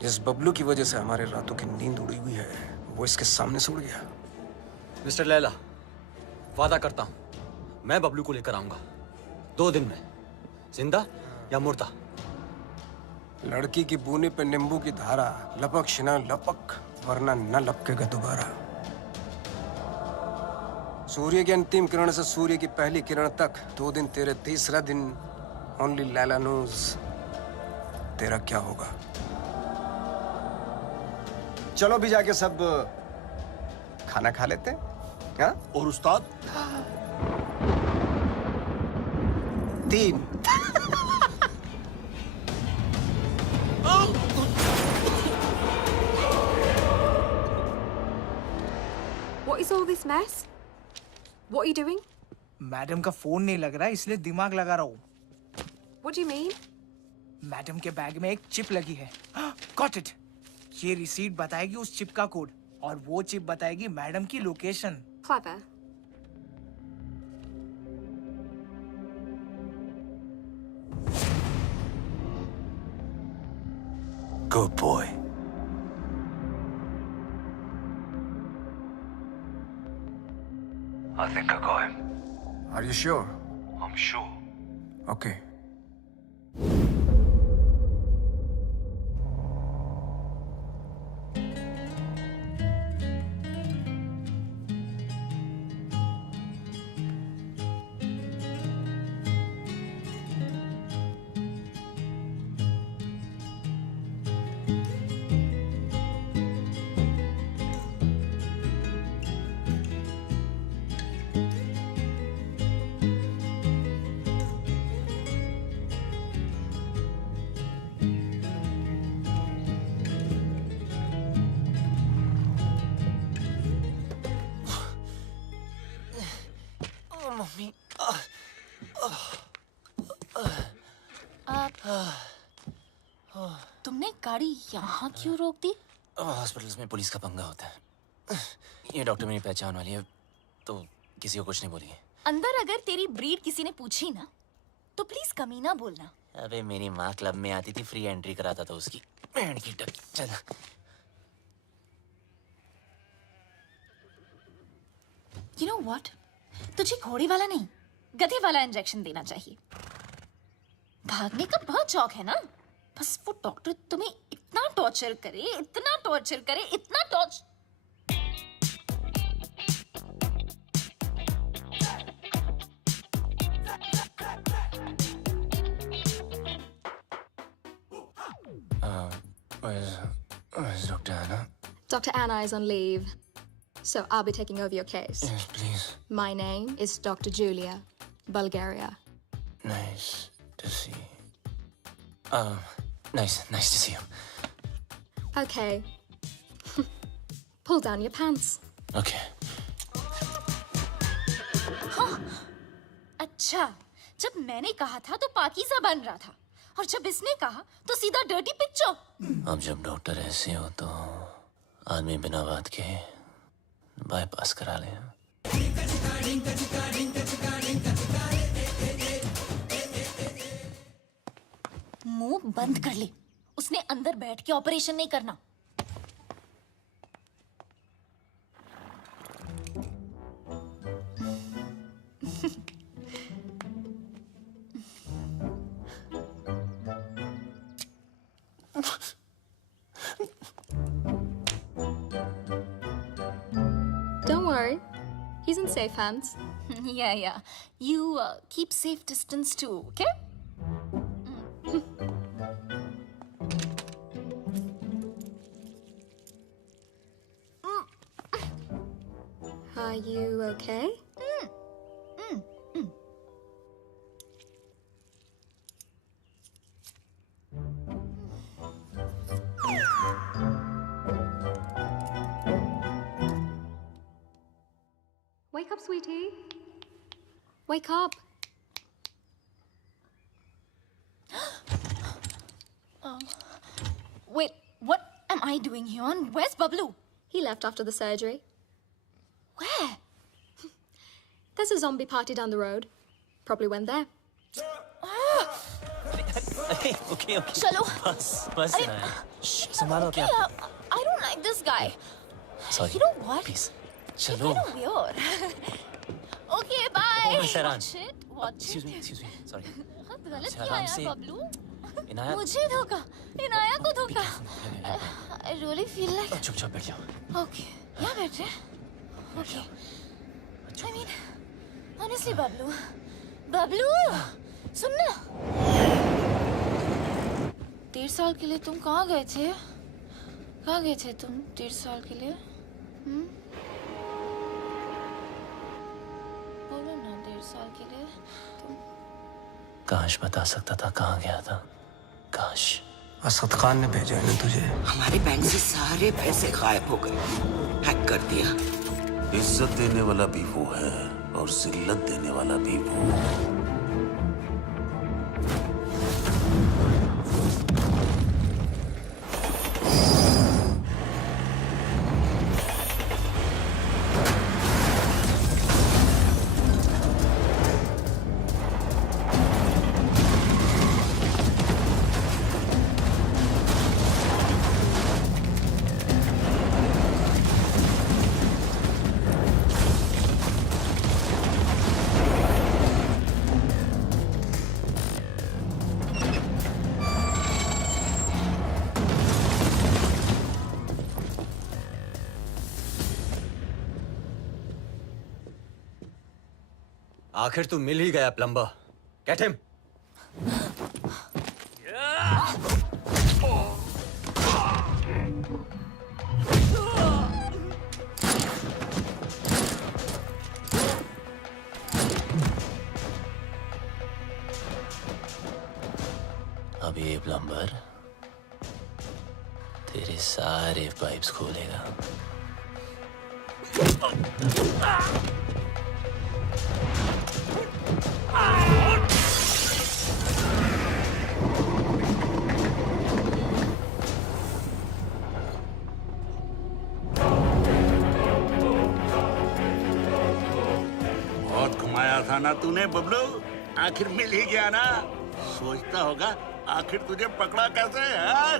जिस बबलू की वजह से हमारे रातों की नींद उड़ी हुई है, वो इसके सामने से उड़ गया। मिस्टर लैला, वादा करता हूं मैं बबलू को लेकर आऊंगा 2 दिन में, जिंदा या मुर्दा। लड़की की बूनी पे नींबू की धारा, लपक शिना लपक, वरना न लपकेगा दोबारा। सूर्य की अंतिम किरण से सूर्य की पहली किरण तक 2 दिन तेरे, तीसरा दिन ओनली लैला नोज तेरा क्या होगा। चलो भी जाके सब खाना खा लेते हैं। हाँ? और उस्ताद? 3 What is all this mess? What are you doing? Madam का फोन नहीं लग रहा है, इसलिए दिमाग लगा रहा हूँ। What do you mean? Madam के बैग में एक चिप लगी है। Got it. ये रिसीट बताएगी उस चिप का कोड, और वो चिप बताएगी मैडम की location. Clever. Good boy. I think I got him. Are you sure? I'm sure. Okay. Mummy तुमने गाड़ी यहाँ क्यों रोक दी? हॉस्पिटल्स में पुलिस का पंगा होता है। ये डॉक्टर मेरी पहचान वाली है, तो किसी को कुछ नहीं बोलिए। अंदर अगर तेरी ब्रीड किसी ने पूछी ना, तो प्लीज कमी ना बोलना। अबे मेरी माँ क्लब में आती थी, फ्री एंट्री कराता था उसकी। बैंड की टक। चल You know what? तुझे घोड़े वाला नहीं, गधे वाला इंजेक्शन देना चाहिए। भागने का बहुत शौक है ना? बस वो डॉक्टर तुम्हें इतना टॉर्चर करे, इतना टॉर्चर करे, इतना torture. Where's Dr. Anna? Dr. Anna is on leave, so I'll be taking over your case. Yes, please. My name is Dr. Julia, Bulgaria. Nice to see. Nice to see you. Okay. Pull down your pants. Okay. हाँ, अच्छा, जब मैंने कहा था तो पाकीज़ा बन रहा था, और जब इसने कहा तो सीधा डर्टी पिक्चर। अब जब डॉक्टर ऐसे हो तो आदमी बिना बात के बाईपास करा ले। मुंह बंद कर ले, उसने अंदर बैठ के ऑपरेशन नहीं करना। He's in safe hands. Yeah. You keep safe distance too, okay? Are you okay? Wake up, sweetie. Wake up. Wait, what am I doing here? And where's Bablu? He left after the surgery. Where? There's a zombie party down the road. Probably went there. Okay. चलो. बस अरे, ना संभालो क्या? I don't like this guy. Sorry. You know what? Please. You're चलो. kind of weird. Okay, bye. Oh, Miss Iran. Watch Excuse it. me. Sorry. बहुत गलत अच्छा, किया आराम यार से। बबलू. इनाया मुझे धोखा. इनाया को धोखा. I really feel like. चुपचाप बैठ जाओ. Okay. यहाँ बैठ रहे. Okay. I mean, honestly, Bablu, सुनना. 1.5 साल के लिए तुम कहाँ गए थे? कहाँ गए थे तुम 1.5 साल के लिए? बोलो ना 1.5 साल के लिए तुम. काश बता सकता था कहाँ गया था. काश. असद खान ने भेजा है ना तुझे. हमारे बैंक से सारे पैसे गायब हो गए. हैक कर दिया. इज्जत देने वाला भी वो है और जिल्लत देने वाला भी वो. आखिर तू मिल ही गया प्लम्बर. Get him. अब ये प्लम्बर तेरे सारे पाइप्स खोलेगा. बहुत घुमाया था ना तूने बबलू. आखिर मिल ही गया ना. सोचता होगा आखिर तुझे पकड़ा कैसे है?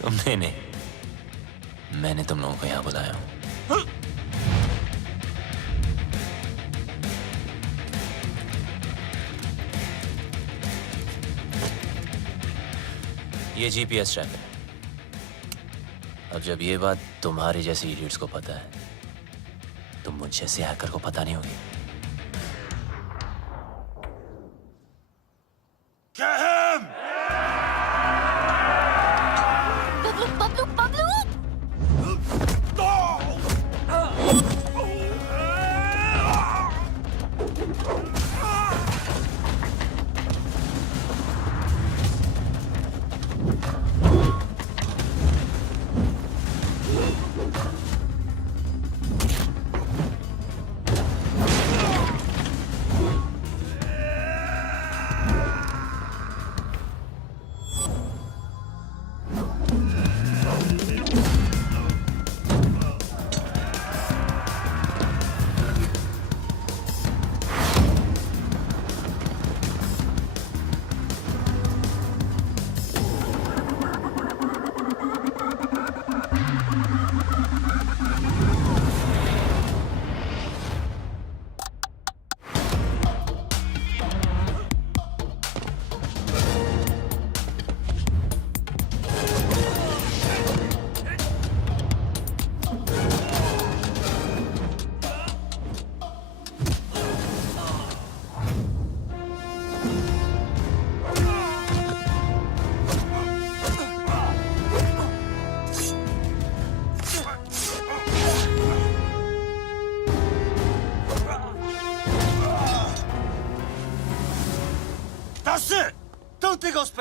तुमने नहीं, मैंने तुम लोगों को यहाँ बुलाया हूँ. ये जीपीएस ट्रैकर. अब जब ये बात तुम्हारे जैसे इडियट्स को पता है तो मुझ जैसे हैकर को पता नहीं होगी.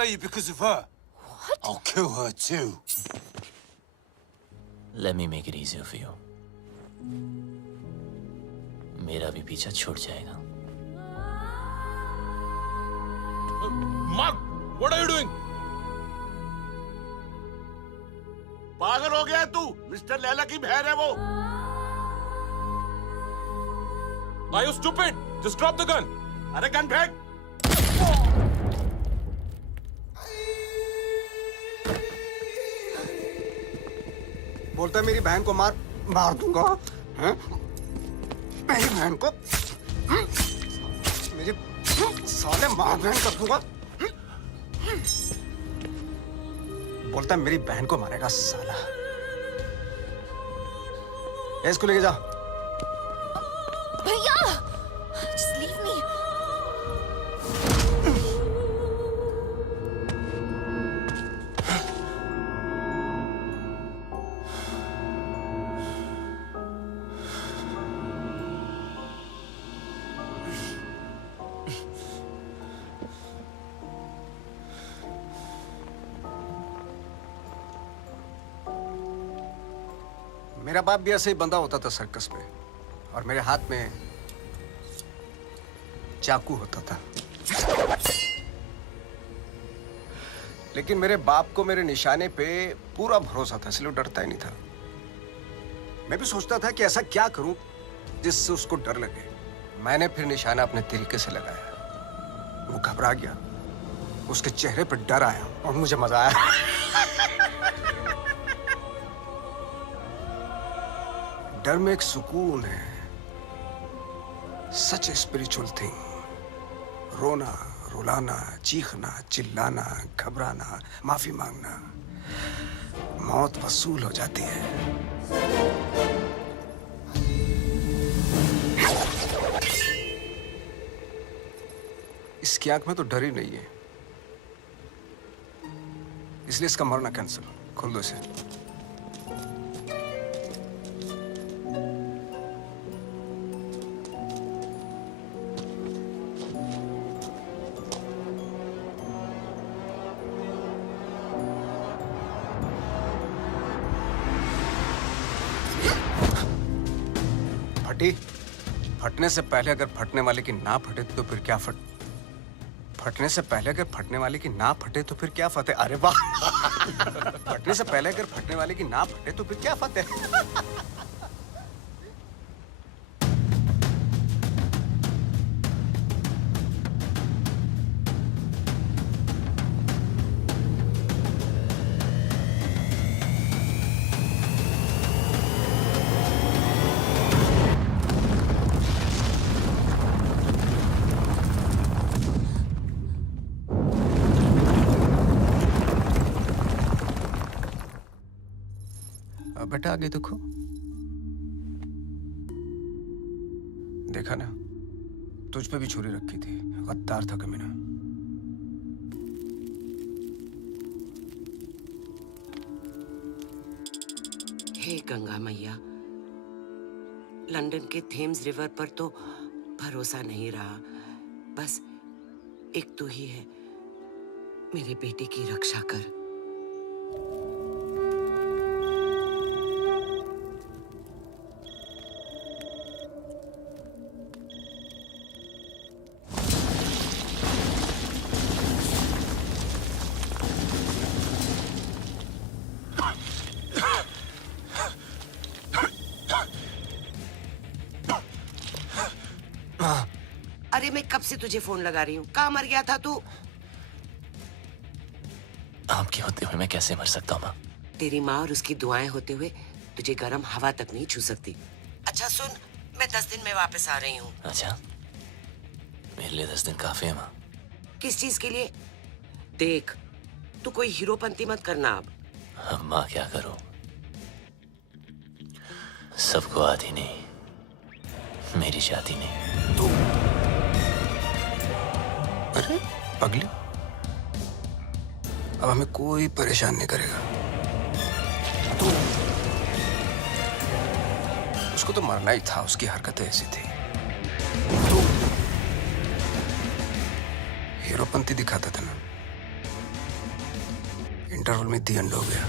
betray you because of her. What? I'll kill her too. Let me make it easier for you. मेरा भी पीछा छूट जाएगा. Mark, what are you doing? पागल हो गया है तू? मिस्टर लैला की बहन है वो. Are you stupid? Just drop the gun. अरे गन फेंक. बोलता है मेरी बहन को मार दूंगा. हैं? मेरी बहन को मेरी साले मार बहन कर दूंगा. बोलता है मेरी बहन को मारेगा साला. इसको लेके जा. भैया, just leave me. मेरा बाप भी ऐसे ही बंधा होता था सर्कस में, और मेरे हाथ में चाकू होता था. लेकिन मेरे बाप को मेरे निशाने पे पूरा भरोसा था, इसलिए डरता ही नहीं था. मैं भी सोचता था कि ऐसा क्या करूं जिससे उसको डर लगे. मैंने फिर निशाना अपने तरीके से लगाया. वो घबरा गया, उसके चेहरे पर डर आया और मुझे मजा आया. डर में एक सुकून है. सच स्पिरिचुअल थिंग. रोना, रुलाना, चीखना, चिल्लाना, घबराना, माफी मांगना, मौत वसूल हो जाती है. इसकी आंख में तो डर ही नहीं है, इसलिए इसका मरना कैंसिल. खोल दो इसे. फटने से पहले अगर फटने वाले की ना फटे तो फिर क्या फटने से पहले अगर फटने वाले की ना फटे तो फिर क्या फतेह. अरे वाह. फटने से पहले अगर फटने वाले की ना फटे तो फिर क्या फतेह. बेटा आगे देखो. देखा ना, तुझ पे भी छुरी रखी थी. गद्दार था कमीना. हे गंगा मैया, लंदन के थेम्स रिवर पर तो भरोसा नहीं रहा. बस एक तू ही है. मेरे बेटे की रक्षा कर. अरे मैं कब से तुझे फोन लगा रही हूँ. कहाँ मर गया था तू? आपके होते हुए मैं कैसे मर सकता हूँ माँ? तेरी माँ और उसकी दुआएं होते हुए तुझे गर्म हवा तक नहीं छू सकती. अच्छा सुन, मैं 10 दिन में वापस आ रही हूँ. अच्छा, मेरे लिए 10 दिन काफी है माँ. किस चीज के लिए? देख, तू कोई हीरोपंती मत करना अब. माँ क्या करूँ? सबको आती नहीं, मेरी शादी नहीं. तू अरे पगली, अब हमें कोई परेशान नहीं करेगा. तू उसको तो मरना ही था, उसकी हरकतें ऐसी थी. तू हीरोपंती दिखाता था ना, इंटरवल में दी एंड हो गया।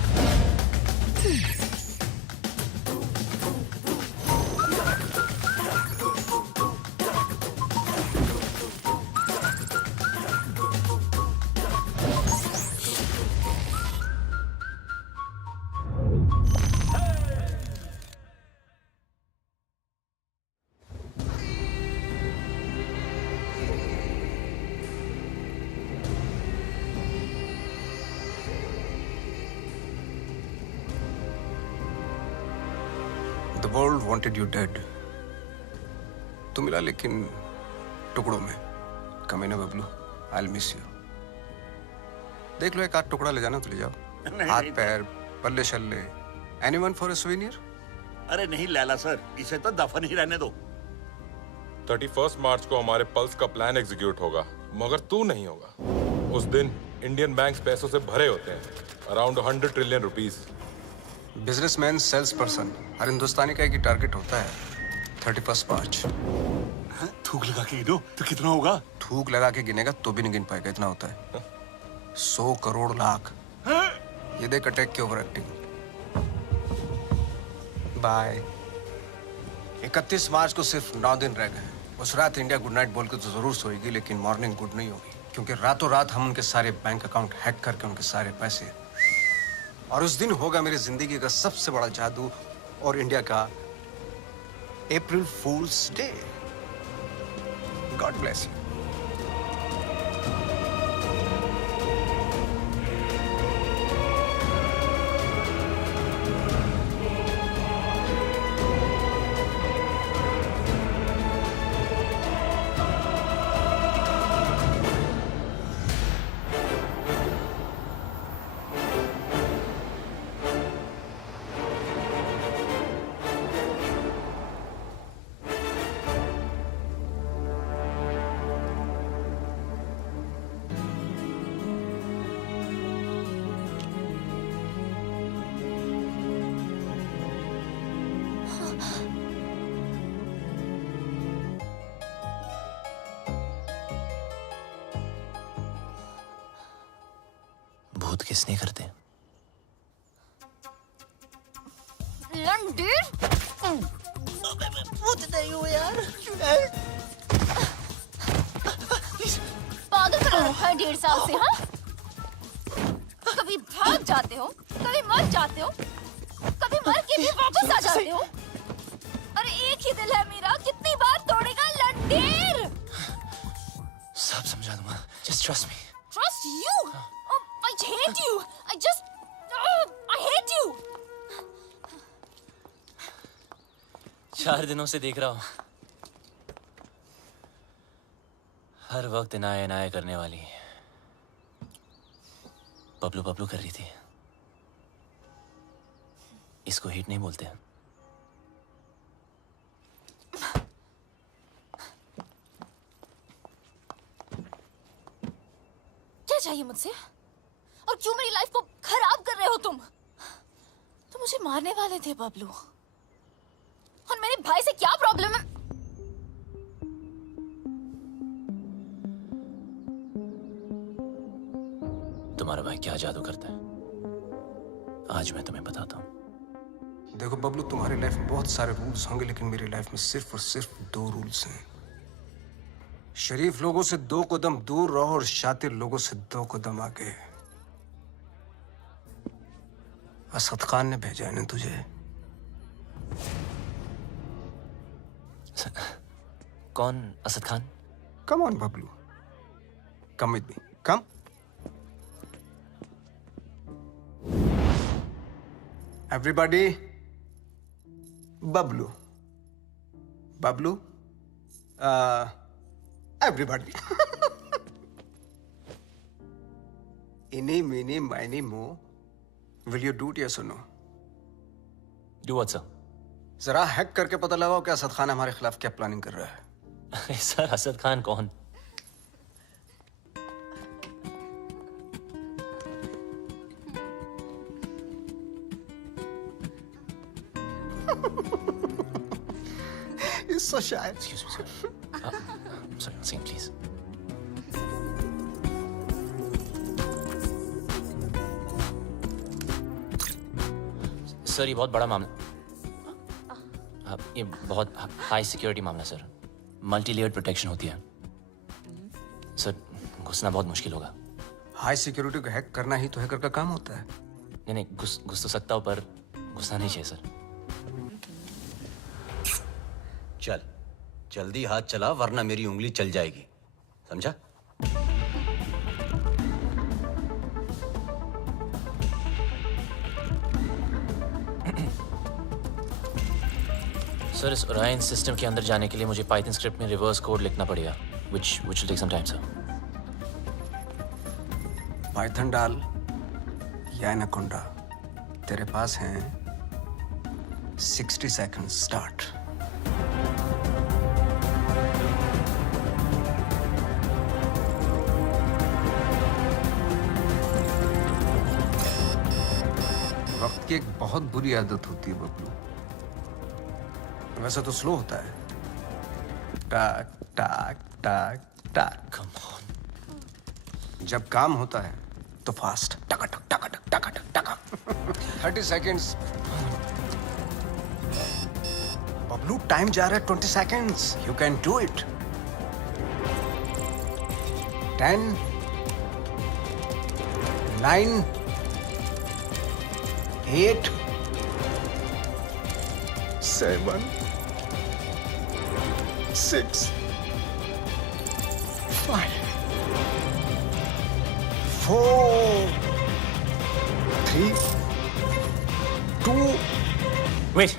The world wanted you dead. तू मिला लेकिन टुकड़ों में। कमीना बबलू, I'll miss you. देख लो एक आध टुकड़ा ले जाना तो ले जाओ। हाथ पैर, बल्ले शल्ले, anyone for a souvenir? अरे नहीं लैला सर, इसे तो दफन ही रहने दो। 31 मार्च को हमारे पल्स का प्लान एग्जीक्यूट होगा, मगर तू नहीं होगा। उस दिन इंडियन बैंक्स पैसों से भरे होते हैं, around 100 trillion rupees. Businessman, sales person, हर हिंदुस्तानी का एक ही टारगेट होता है। 31 मार्च। थूक लगा के गिनो तो कितना होगा? थूक लगा के गिनेगा तो भी नहीं गिन पाएगा, इतना होता है। 100 करोड़ लाख। ये देख अटैक की ओवर एक्टिंग। बाय। 31 मार्च को सिर्फ 9 दिन रह गए। उस रात इंडिया गुड नाइट बोल के तो जरूर सोएगी, लेकिन मॉर्निंग गुड नहीं होगी, क्योंकि रातों रात हम उनके सारे बैंक अकाउंट हैक करके उनके सारे पैसे, और उस दिन होगा मेरी जिंदगी का सबसे बड़ा जादू और इंडिया का अप्रैल फूल्स डे। God bless you. भूत किसने करते? लंडन? भूत नहीं हो यार। पागल बना रखा है 1.5 साल से, हाँ? कभी भाग जाते हो, कभी मर जाते हो, कभी मर के भी वापस आ जाते हो। अरे एक ही दिल है मेरा, कितनी बार तोड़ेगा लंडेर? सब समझा दूंगा, just trust me. Trust you? I hate you. I hate you. 4 दिनों से देख रहा हूं, हर वक्त इनाया इनाया करने वाली बबलू बबलू कर रही थी। इसको हिट नहीं बोलते। क्या चाहिए मुझसे? और क्यों मेरी लाइफ को खराब कर रहे हो तुम? तुम मुझे मारने वाले थे बबलू, और मेरे भाई से क्या प्रॉब्लम है? तुम्हारा भाई क्या जादू करता है, आज मैं तुम्हें बताता हूं। देखो बबलू, तुम्हारी लाइफ में बहुत सारे रूल्स होंगे, लेकिन मेरी लाइफ में सिर्फ और सिर्फ 2 रूल्स हैं। शरीफ लोगों से 2 कदम दूर रहो और शातिर लोगों से 2 कदम आगे। असद खान ने भेजा है ना तुझे? कौन Asad Khan? Come on Bablu, come with me, come. Everybody, Bablu, Bablu, everybody. इनी मीनी माइनी मो, will you do it yes और नो? Do what sir? जरा हैक करके पता लगाओ कि असद खान हमारे खिलाफ क्या प्लानिंग कर रहा है। सर असद खान कौन? He's so shy. Excuse me, sir. Sorry, one second, please. Sir ये बहुत बड़ा मामला, ये बहुत हाई सिक्योरिटी मामला सर, मल्टी लेयर्ड प्रोटेक्शन होती है सर, घुसना बहुत मुश्किल होगा। हाई सिक्योरिटी को हैक करना ही तो हैकर का काम होता है। नहीं नहीं, घुस तो सकता हूँ पर घुसना नहीं चाहिए सर। चल जल्दी हाथ चला वरना मेरी उंगली चल जाएगी, समझा? सर इस ओरायन सिस्टम के अंदर जाने के लिए मुझे पाइथन स्क्रिप्ट में रिवर्स कोड लिखना पड़ेगा, which will take some time sir। Python डाल या एनाकोंडा, तेरे पास हैं 60 सेकंड स्टार्ट। वक्त की एक बहुत बुरी आदत होती है बबलू, वैसे तो स्लो होता है, टाक टाक टाक टाक। Come on। जब काम होता है तो फास्ट, टका टक टका टक टका टक टका। 30 सेकंड्स। बबलू टाइम जा रहा है 20 seconds, you can do it. 10 9 8 7 6 5 4 3 2 Wait।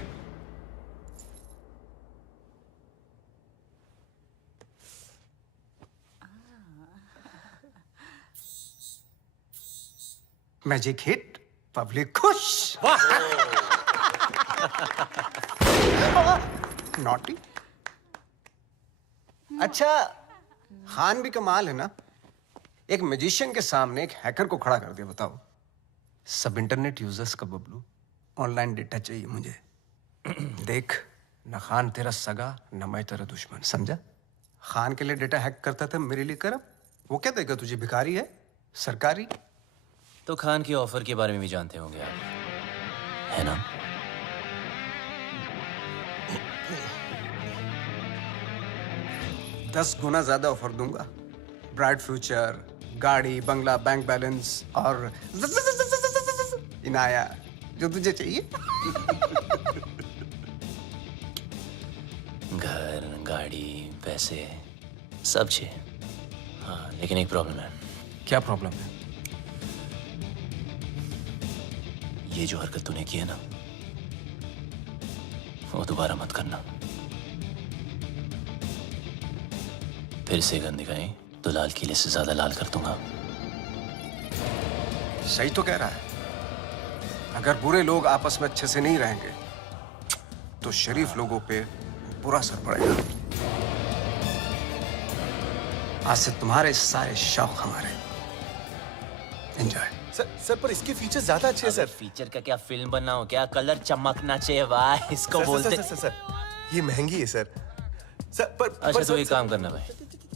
Magic hit, public खुश। नॉटी। अच्छा खान भी कमाल है ना, एक मैजिशियन के सामने एक हैकर को खड़ा कर दिया। बताओ, सब इंटरनेट यूजर्स का बबलू ऑनलाइन डेटा चाहिए मुझे। देख, न खान तेरा सगा न मैं तेरा दुश्मन, समझा? खान के लिए डेटा हैक करता था, मेरे लिए कर। अब वो क्या देगा तुझे, भिखारी है सरकारी? तो खान की ऑफर के बारे में भी जानते होंगे आप, है ना? दस गुना ज्यादा ऑफर दूंगा, ब्राइट फ्यूचर, गाड़ी, बंगला, बैंक बैलेंस और इनाया, जो तुझे चाहिए। घर, गाड़ी, पैसे सब चाहिए। हाँ, लेकिन एक प्रॉब्लम है। क्या प्रॉब्लम है? ये जो हरकत तूने की है ना, वो दोबारा मत करना। फिर से गंद दिखाई तो लाल किले से ज्यादा लाल कर दूंगा। सही तो कह रहा है। अगर बुरे लोग आपस में अच्छे से नहीं रहेंगे तो शरीफ लोगों पे बुरा असर पड़ेगा। आज से तुम्हारे सारे शौक हमारे। एंजॉय। सर पर इसके फीचर ज्यादा अच्छे हैं सर। फीचर का क्या, फिल्म बना हो क्या? कलर चमकना चाहिए, वाह इसको बोलते। सर ये महंगी है सर। सर पर अच्छा तो एक काम करना भाई,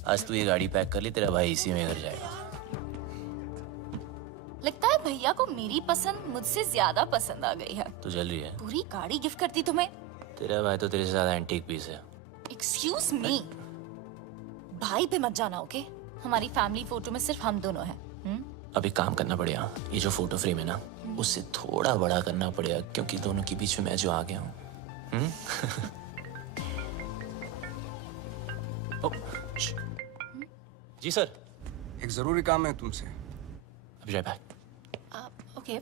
आज तू ये गाड़ी पैक कर ली, तेरा भाई इसी में घर जाएगा। लगता है भैया को मेरी पसंद मुझसे ज्यादा पसंद आ गई है। तू जल रही है? पूरी गाड़ी गिफ्ट करती तुम्हें। तेरा भाई तो तेरे से ज्यादा एंटीक पीस है। एक्सक्यूज मी, भाई पे मत जाना, ओके? हमारी फैमिली फोटो में सिर्फ हम दोनों हैं। अब एक काम करना पड़ेगा, ये जो फोटो फ्रेम है ना, उससे थोड़ा बड़ा करना पड़ेगा, क्योंकि दोनों के बीच में मैं जो आ गया हूँ। जी सर। एक जरूरी काम है तुमसे। अभी जाए बैक। ओके।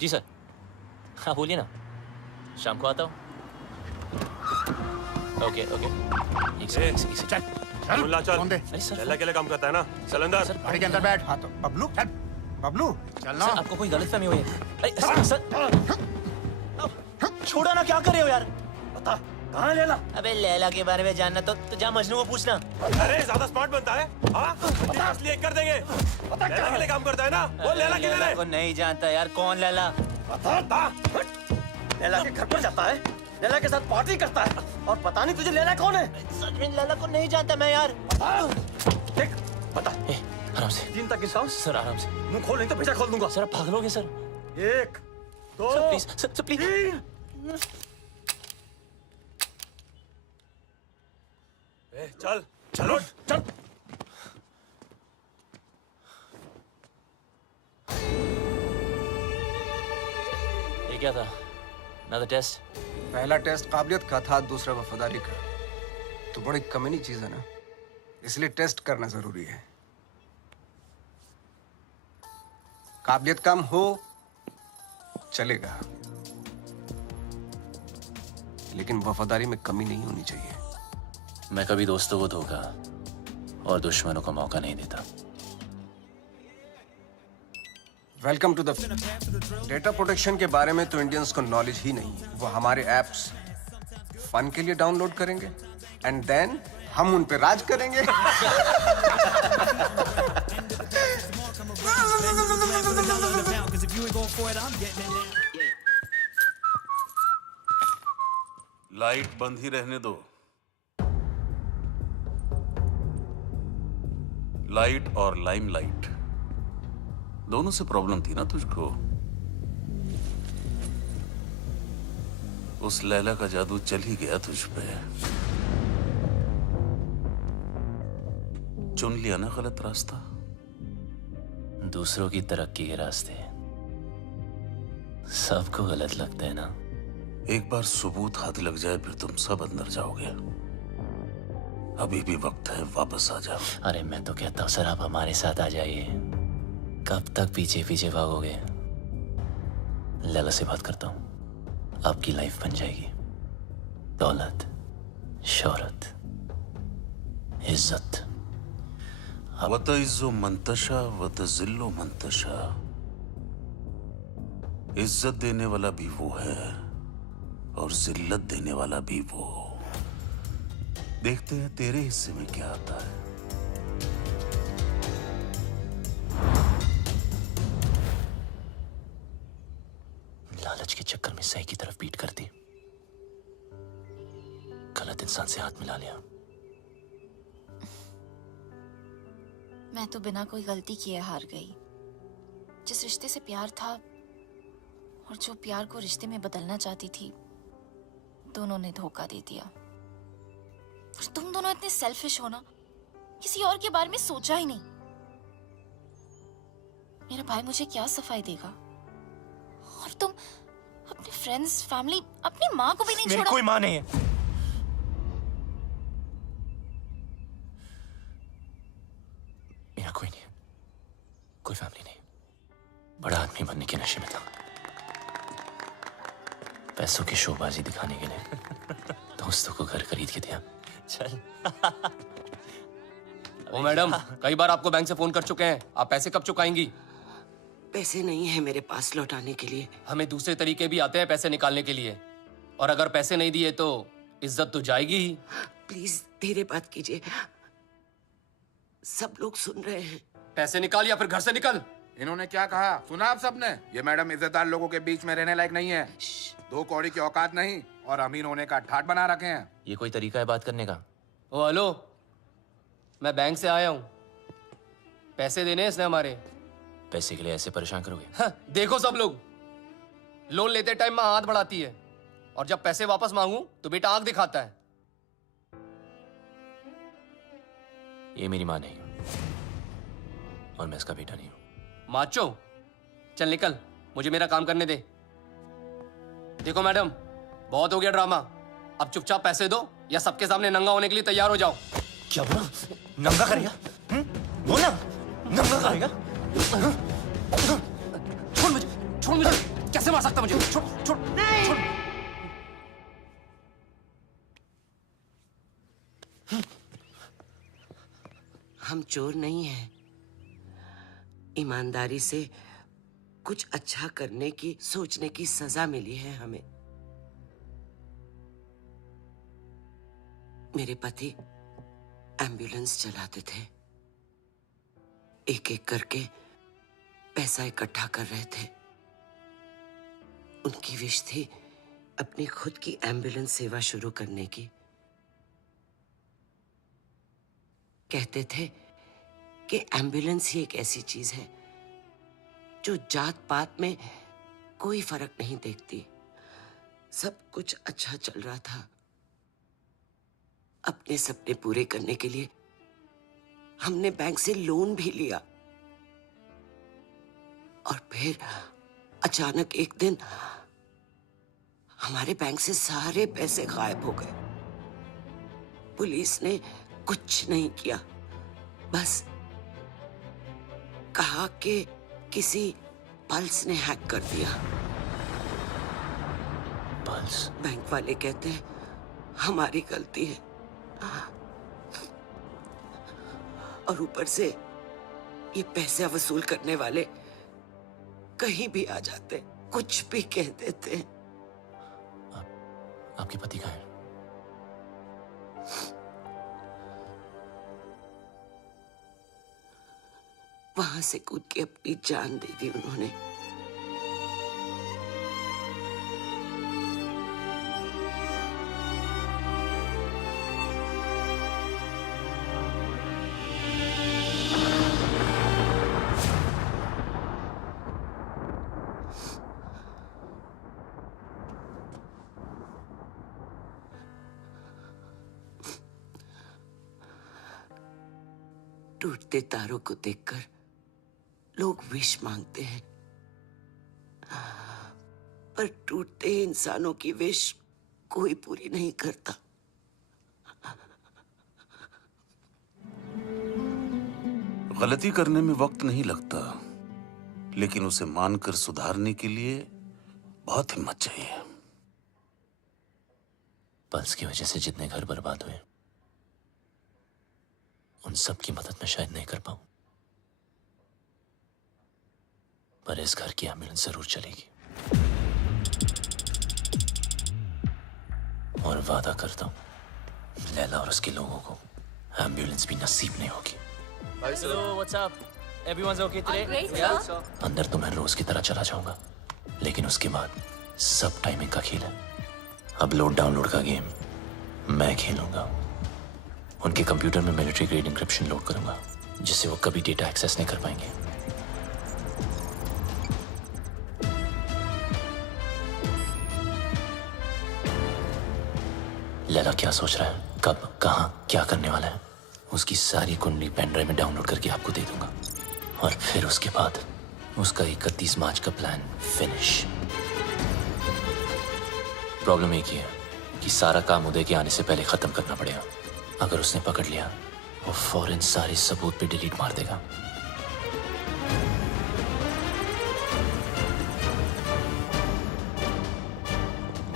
जी सर। हाँ बोलिए ना, शाम को आता हूँ। Okay okay. चल मुल्ला चल। लैला के लिए काम करता है ना, चल अंदर। गाड़ी के अंदर बैठ। हाँ तो बबलू चल, बबलू चल ना। सर आपको कोई गलतफहमी हुई है? सर छोड़ो ना, क्या कर रहे हो यार? बता कहाँ है लैला? अबे लैला के बारे में जानना तो जा मजनू को पूछना। अरे ज्यादा स्मार्ट बनता है, हाँ? इसलिए कर देंगे। लैला के लिए काम करता है ना, वो लैला के लिए। को नहीं जानता यार, कौन लैला? बता। लैला के घर पर जाता है, लैला के साथ पार्टी करता है, और पता नहीं तुझे लैला कौन है? सच में लैला को नहीं जानता मैं यार। देख बता। आराम से। 3 तक गिनता हूँ। सर आराम से। मुंह खोल नहीं तो भेजा खोल दूंगा। सर आप भाग लोगे sir. 1 sir please, sir please. चल चलो चल। ये क्या था? Another test? पहला टेस्ट काबिलियत का था, दूसरा वफादारी का। तो बड़ी कमीनी चीज है ना, इसलिए टेस्ट करना जरूरी है। काबिलियत कम हो चलेगा, लेकिन वफादारी में कमी नहीं होनी चाहिए। मैं कभी दोस्तों को धोखा और दुश्मनों को मौका नहीं देता। Welcome to the. Data protection के बारे में तो इंडियंस को नॉलेज ही नहीं है। वो हमारे एप्स फन के लिए डाउनलोड करेंगे एंड देन हम उन पे राज करेंगे। लाइट बंद ही रहने दो। लाइट और लाइमलाइट दोनों से प्रॉब्लम थी ना तुझको। उस लैला का जादू चल ही गया तुझ पे। चुन लिया ना गलत रास्ता। दूसरों की तरक्की के रास्ते सबको गलत लगते हैं ना। एक बार सबूत हाथ लग जाए फिर तुम सब अंदर जाओगे। अभी भी वक्त है, वापस आ जाओ। अरे मैं तो कहता हूँ सर, आप हमारे साथ आ जाइए। कब तक पीछे पीछे भागोगे? लैला से बात करता हूँ, आपकी लाइफ बन जाएगी। दौलत, शोहरत, इज्जत। वतइज़्ज़ु मंतशा वतज़िल्लु मंतशा। इज्जत देने वाला भी वो है और जिल्लत देने वाला भी वो। देखते हैं तेरे हिस्से में क्या आता है। लालच के चक्कर में सही की तरफ पीट कर दी, गलत इंसान से हाथ मिला लिया। मैं तो बिना कोई गलती किए हार गई। जिस रिश्ते से प्यार था और जो प्यार को रिश्ते में बदलना चाहती थी, दोनों ने धोखा दे दिया। और तुम दोनों इतने सेल्फिश हो ना, किसी और के बारे में सोचा ही नहीं। मेरा भाई मुझे क्या सफाई देगा, और तुम अपने फ्रेंड्स, फैमिली, अपनी माँ को भी नहीं छोड़ा। मेरी कोई माँ नहीं है। मेरा कोई नहीं, कोई फैमिली नहीं। बड़ा आदमी बनने के नशे में था, पैसों की शोबाजी दिखाने के लिए दोस्तों को घर खरीद के दिया। चल। ओ मैडम, कई बार आपको बैंक से फोन कर चुके हैं, आप पैसे कब चुकाएंगी? पैसे नहीं है मेरे पास लौटाने के लिए। हमें दूसरे तरीके भी आते हैं पैसे निकालने के लिए, और अगर पैसे नहीं दिए तो इज्जत तो जाएगी ही। प्लीज धीरे बात कीजिए, सब लोग सुन रहे हैं। पैसे निकाल या फिर घर से निकल। इन्होंने क्या कहा सुना आप सबने? ये मैडम इज्जतदार लोगों के बीच में रहने लायक नहीं है। 2 कौड़ी की औकात नहीं और अमीर होने का ठाट बना रखे हैं। ये कोई तरीका है बात करने का? ओ हेलो, मैं बैंक से आया हूँ, पैसे देने इसने हमारे। पैसे के लिए ऐसे परेशान करोगे? हाँ, देखो सब लोग, लोन लेते टाइम माँ हाथ बढ़ाती है, और जब पैसे वापस मांगू तो बेटा आंख दिखाता है। ये मेरी माँ नहीं, और मैं इसका बेटा नहीं हूँ। माचो, चल निकल, मुझे मेरा काम करने दे। देखो मैडम, बहुत हो गया ड्रामा, अब चुपचाप पैसे दो या सबके सामने नंगा होने के लिए तैयार हो जाओ। क्या बोला? नंगा करेगा? बोला नंगा करेगा? छोड़ मुझे, छोड़ मुझे, कैसे मार सकता मुझे? छोड़, छोड़, छोड़। हम चोर नहीं हैं। ईमानदारी से कुछ अच्छा करने की, सोचने की सजा मिली है हमें। मेरे पति एम्बुलेंस चलाते थे, एक एक करके पैसा इकट्ठा कर रहे थे। उनकी विश थी अपनी खुद की एम्बुलेंस सेवा शुरू करने की। कहते थे कि एम्बुलेंस ही एक ऐसी चीज है जो जात पात में कोई फर्क नहीं देखती। सब कुछ अच्छा चल रहा था। अपने सपने पूरे करने के लिए हमने बैंक से लोन भी लिया और फिर अचानक एक दिन हमारे बैंक से सारे पैसे गायब हो गए। पुलिस ने कुछ नहीं किया, बस कहा कि किसी पल्स ने हैक कर दिया। पल्स? बैंक वाले कहते हैं हमारी गलती है, और ऊपर से ये पैसे वसूल करने वाले कहीं भी आ जाते, कुछ भी कह देते हैं। आपके पति कहाँ हैं? वहां से कूद के अपनी जान दे दी उन्होंने। टूटते तारों को देखकर लोग विश मांगते हैं, पर टूटते इंसानों की विश कोई पूरी नहीं करता। गलती करने में वक्त नहीं लगता, लेकिन उसे मानकर सुधारने के लिए बहुत हिम्मत चाहिए। पल्स की वजह से जितने घर बर्बाद हुए, उन सब की मदद मैं शायद नहीं कर पाऊं, पर इस घर की एम्बुलेंस जरूर चलेगी। और वादा करता हूं लैला और उसके लोगों को एम्बुलेंस भी नसीब नहीं होगी। Hello, what's up? Everyone's okay today? Great, Yeah. sir. अंदर तो मैं रोज की तरह चला जाऊंगा, लेकिन उसके बाद सब टाइमिंग का खेल है। अब लोड डाउनलोड का गेम मैं खेलूंगा। उनके कंप्यूटर में मिलिट्री ग्रेड इंक्रिप्शन लोड करूंगा, जिससे वो कभी डेटा एक्सेस नहीं कर पाएंगे। लैला क्या सोच रहा है, कब, कहां, क्या करने वाला है, उसकी सारी कुंडली पेन ड्राइव में डाउनलोड करके आपको दे दूंगा। और फिर उसके बाद उसका 31 मार्च का प्लान फिनिश। प्रॉब्लम एक ही है कि सारा काम उदय के आने से पहले खत्म करना पड़ेगा। अगर उसने पकड़ लिया, वो फौरन सारे सबूत पे डिलीट मार देगा।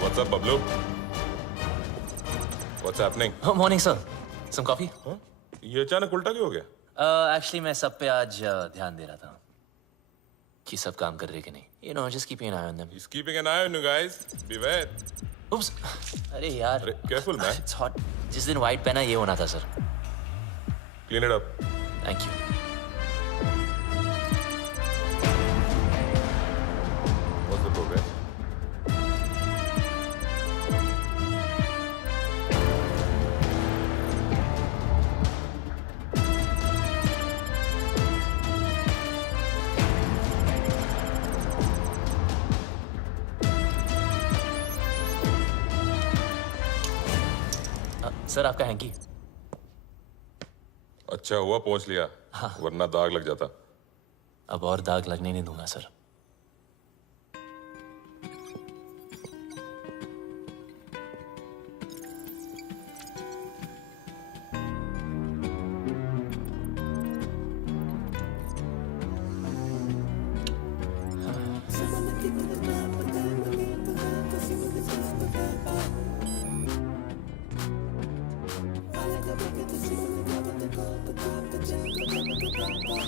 What's up, Bablu? What's happening? Oh, morning, sir. Some coffee? ये अचानक उल्टा क्यों हो गया? Actually, मैं सब पे आज ध्यान दे रहा था कि सब काम कर रहे कि नहीं। You know, just keeping an eye on them. He's keeping an eye on you guys. Beware. Oops. अरे यार। Careful, man. It's hot. जिस दिन white पहना ये होना था sir. Clean it up. Thank you. What's the progress? Sir आपका hanky. अच्छा हुआ पहुंच लिया, वरना दाग लग जाता। अब और दाग लगने नहीं दूंगा sir.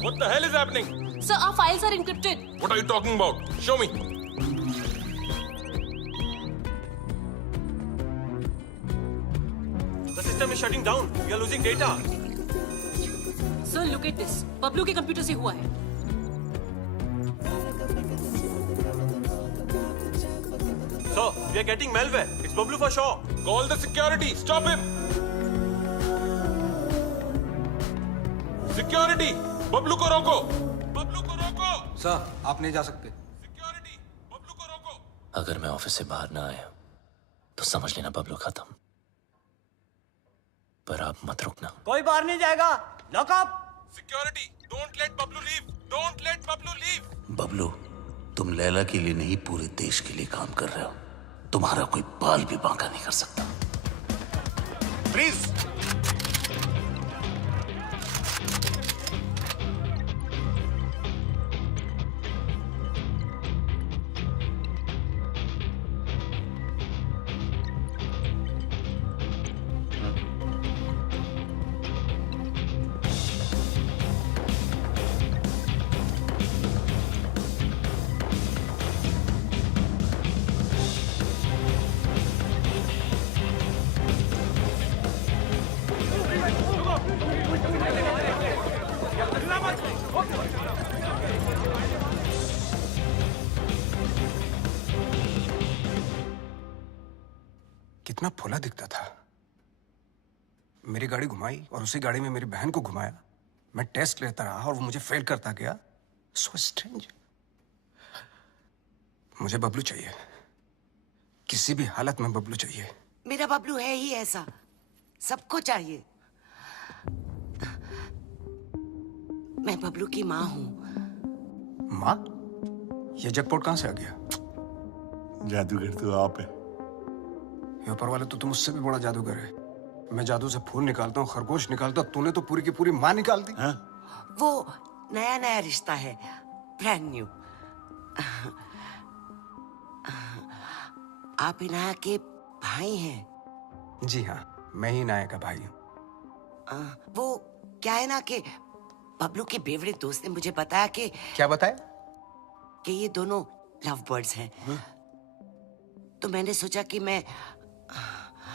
What the hell is happening? Sir, our files are encrypted. What are you talking about? Show me. The system is shutting down. We are losing data. Sir, look at this. Bablu के computer से हुआ है। Sir, we are getting malware. It's Bablu for sure. Call the security. Stop him. Security. Bablu को रोको। बबलू को रोको। Sir, आप नहीं जा सकते। Security. बबलू को रोको। अगर मैं ऑफिस से बाहर ना आया तो समझ लेना बबलू खत्म। पर आप मत रुकना। कोई बाहर नहीं जाएगा। Lock up. Security, don't let Bablu leave, don't let Bablu leave. Bablu, तुम लैला के लिए नहीं पूरे देश के लिए काम कर रहे हो। तुम्हारा कोई बाल भी बांका नहीं कर सकता। प्लीज। कितना फुला दिखता था। मेरी गाड़ी घुमाई और उसी गाड़ी में मेरी बहन को घुमाया। मैं टेस्ट लेता रहा और वो मुझे फेल करता गया। So strange. मुझे बबलू चाहिए, किसी भी हालत में बबलू चाहिए। मेरा बबलू है ही ऐसा, सबको चाहिए। मैं बबलू की माँ हूँ। माँ? ये जैकपॉट कहाँ से आ गया? जादूगर तो आप है। ये ऊपर वाले तो तुम उससे भी बड़ा जादूगर है। मैं जादू से फूल निकालता हूँ, खरगोश निकालता हूँ, तूने तो पूरी की पूरी माँ निकाल दी। वो नया नया रिश्ता है, ब्रांड न्यू। आप इनाया के भाई हैं? जी हाँ, मैं ही नाया का भाई हूँ। वो क्या है ना कि बबलू के बेवड़े दोस्त ने मुझे बताया कि क्या बताया? कि ये दोनों लव बर्ड्स हैं। तो मैंने सोचा कि मैं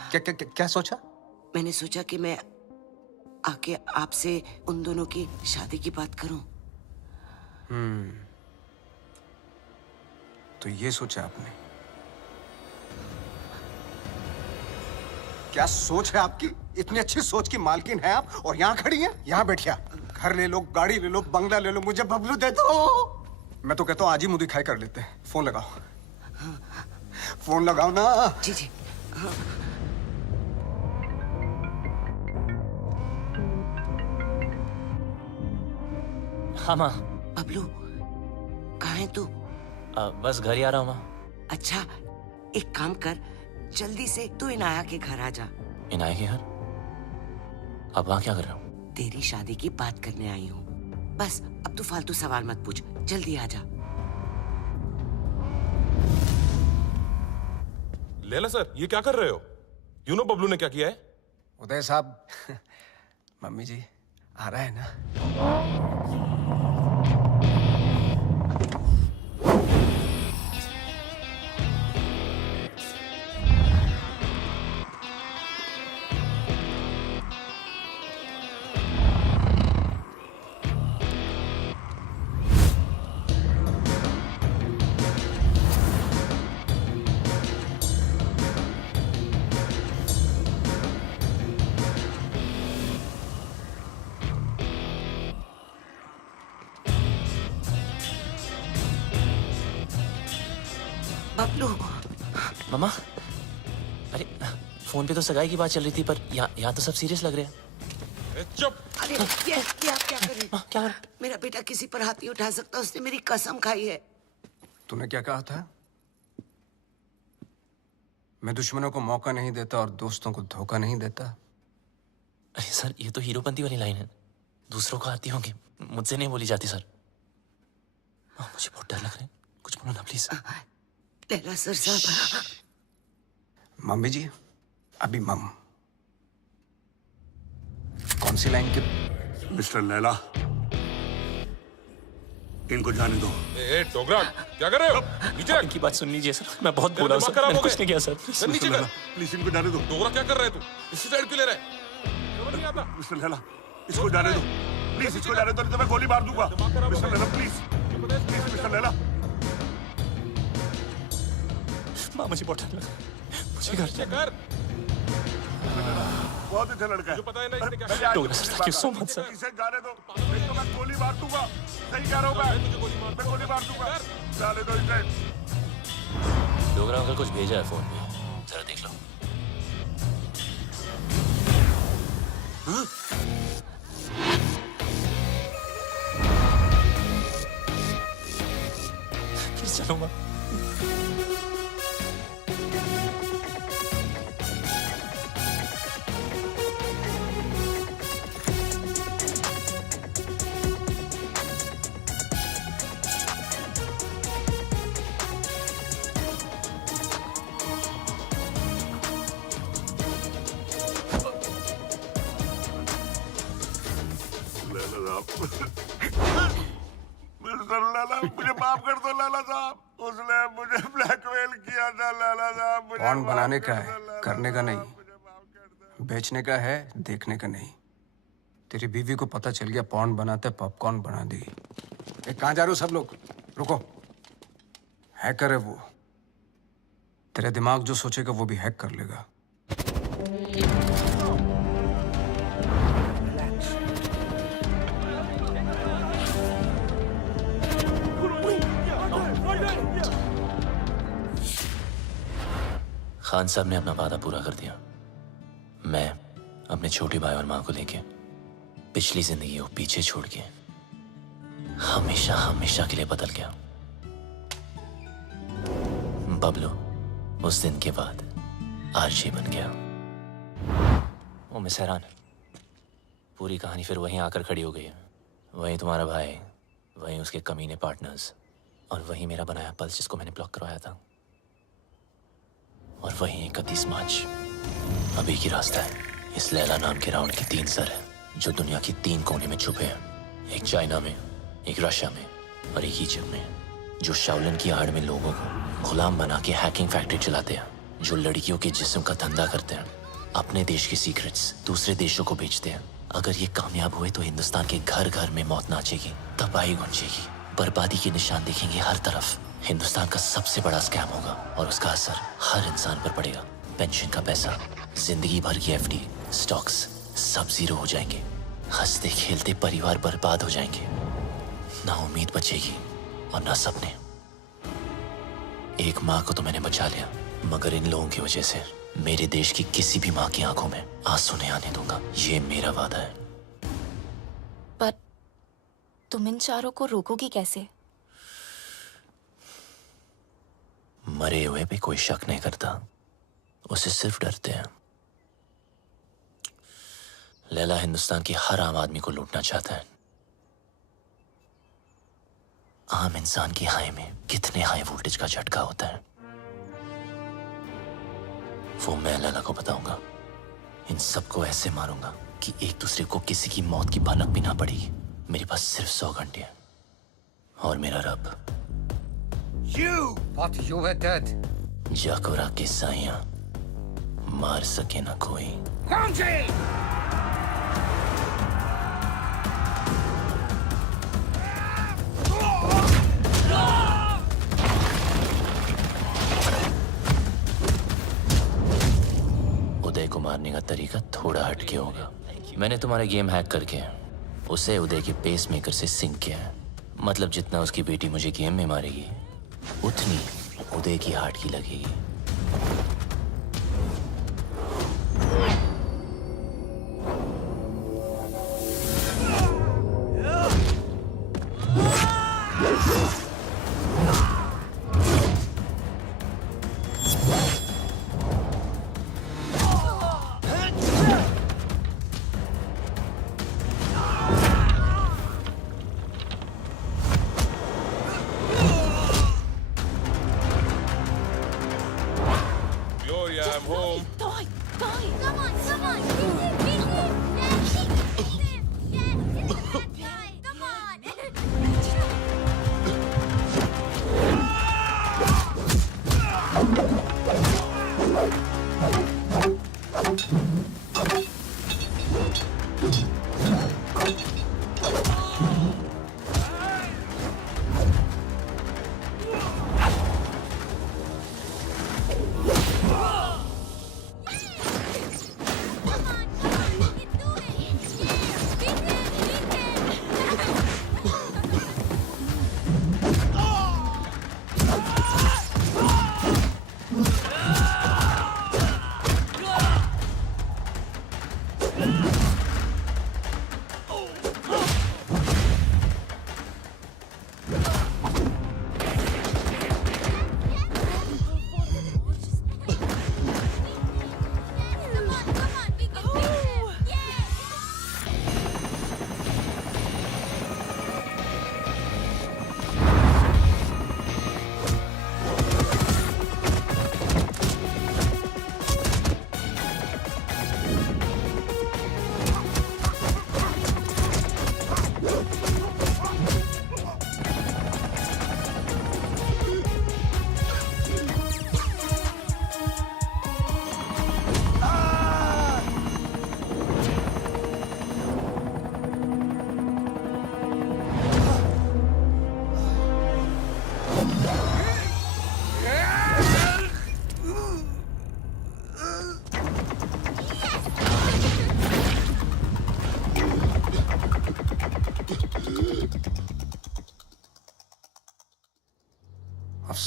क्या सोचा? मैंने सोचा कि मैं आके आपसे उन दोनों की शादी की बात करूं। तो ये सोचा आपने? क्या सोच है आपकी? इतनी अच्छी सोच की मालकिन है आप और यहाँ खड़ी हैं? यहाँ बैठिया। घर ले लो, गाड़ी ले लो, बंगला ले लो, मुझे बबलू दे दो। मैं तो कहता हूँ आज ही मुंह दिखाई कर लेते हैं। फोन लगाओ। फोन लगाओ ना। जी जी। हाँ माँ। बबलू, कहाँ है तू? बस घर ही आ रहा हूँ माँ। अच्छा, एक काम कर, जल्दी से तू इनाया के घर आ जा। इनाया के घर? अब वहाँ क्या कर रहा हूँ? तेरी शादी की बात करने आई हूँ। बस अब तू फालतू सवाल मत पूछ, जल्दी आ जा। लैला सर, ये क्या कर रहे हो? यू नो बबलू ने क्या किया है? उदय साहब, मम्मी जी आ रहा है ना? बबलू। मामा, अरे फोन पे तो सगाई की बात चल रही थी, पर यहाँ तो सब सीरियस लग रहे हैं। चुप। अरे ये आप क्या कर रहे हैं? क्या? मेरा बेटा किसी पर हाथ नहीं उठा सकता, उसने मेरी कसम खाई है। तूने क्या कहा था? मैं दुश्मनों को मौका नहीं देता और दोस्तों को धोखा नहीं देता। अरे सर, ये तो हीरोपंती वाली लाइन है। दूसरों को आती होंगी, मुझसे नहीं बोली जाती सर। मुझे बहुत डर लग रहा है, कुछ बोलो ना प्लीज। लैला सर साहब। मम्मी जी, अभी मम कौन सी लाइन के? मिस्टर लैला, इनको जाने दो। ए टोकरा, क्या कर रहे हो? नीचे रख। इनकी बात सुन लीजिए सर, मैं बहुत बोला हूं सर, मैंने कुछ नहीं किया सर। सर नीचे कर। प्लीज इनको जाने दो। टोकरा क्या कर रहा है तू? इसी साइड क्यों ले रहा है? समझ नहीं आता। मिस्टर लैला, इसको जाने दो। प्लीज इसको जाने दो, नहीं तो मैं गोली मार दूंगा। Mister Laila please, please mister Laila. माँ मुझे बहुत डर लग रहा है, मुझे घर चेक कर। बहुत अच्छा लड़का है। मुझे पता है ना इसने क्या टोकरा sir, thank you so much sir. इसे जाने दो, नहीं तो मैं गोली मार दूंगा। सही कह रहा हूँ मैं गोली मार दूंगा। जाने दो इसे। डोगरा अंकल कुछ भेजा है फोन पे, जरा देख लो। चलूंगा। मुझे माफ कर दो लाला साहब, उसने मुझे ब्लैकमेल किया था लाला साहब। पॉन बनाने का है, करने का नहीं। बेचने का है, देखने का नहीं। तेरी बीवी को पता चल गया पॉन बनाते पॉपकॉर्न बना दी। कहाँ जा रहे हो सब लोग? रुको। हैकर है वो, तेरे दिमाग जो सोचेगा वो भी हैक कर लेगा। खान साहब ने अपना वादा पूरा कर दिया। मैं अपने छोटे भाई और माँ को लेके पिछली जिंदगी को पीछे छोड़ के हमेशा हमेशा के लिए बदल गया। बबलू उस दिन के बाद आरजे बन गया। ओ मिस हैरान, पूरी कहानी फिर वहीं आकर खड़ी हो गई है। वहीं तुम्हारा भाई, वहीं उसके कमीने पार्टनर्स, और वहीं मेरा बनाया पल्स जिसको मैंने ब्लॉक करवाया था, और वहीं 31 मार्च अभी की रास्ता है। इस लैला नाम के राउंड के 3 सर हैं जो दुनिया की 3 कोने में छुपे हैं। एक चाइना में, एक रशिया में और एक इजिप्ट में, जो शाओलिन की आड़ में लोगों को गुलाम बना के हैकिंग फैक्ट्री चलाते हैं, जो लड़कियों के जिस्म का धंधा करते हैं, अपने देश की सीक्रेट्स दूसरे देशों को बेचते हैं। अगर ये कामयाब हुए तो हिंदुस्तान के घर घर में मौत नाचेगी, तबाही गूंजेगी, बर्बादी के निशान दिखेंगे हर तरफ। हिंदुस्तान का सबसे बड़ा स्कैम होगा और उसका असर हर इंसान पर पड़ेगा। पेंशन का पैसा, जिंदगी भर की एफडी, स्टॉक्स सब जीरो हो जाएंगे। हंसते खेलते परिवार बर्बाद हो जाएंगे। ना उम्मीद बचेगी और ना सपने। एक माँ को तो मैंने बचा लिया, मगर इन लोगों की वजह से मेरे देश की किसी भी माँ की आंखों में आंसू नहीं आने दूंगा। ये मेरा वादा है। पर तुम इन चारों को रोकोगी कैसे? मरे हुए पे कोई शक नहीं करता, उसे सिर्फ डरते हैं। लैला हिंदुस्तान की हर आम आदमी को लूटना चाहता है। आम इंसान की हाई में कितने हाई वोल्टेज का झटका होता है वो मैं लैला को बताऊंगा। इन सबको ऐसे मारूंगा कि एक दूसरे को किसी की मौत की भनक भी ना पड़ेगी। मेरे पास सिर्फ 100 घंटे हैं और मेरा रब जाकोरा के साइयां मार सके ना कोई। उदय को मारने का तरीका थोड़ा हटके होगा। मैंने तुम्हारे गेम हैक करके उसे उदय के पेस मेकर से सिंक किया है। मतलब जितना उसकी बेटी मुझे गेम में मारेगी उतनी उदय की हार्ट की लगेगी।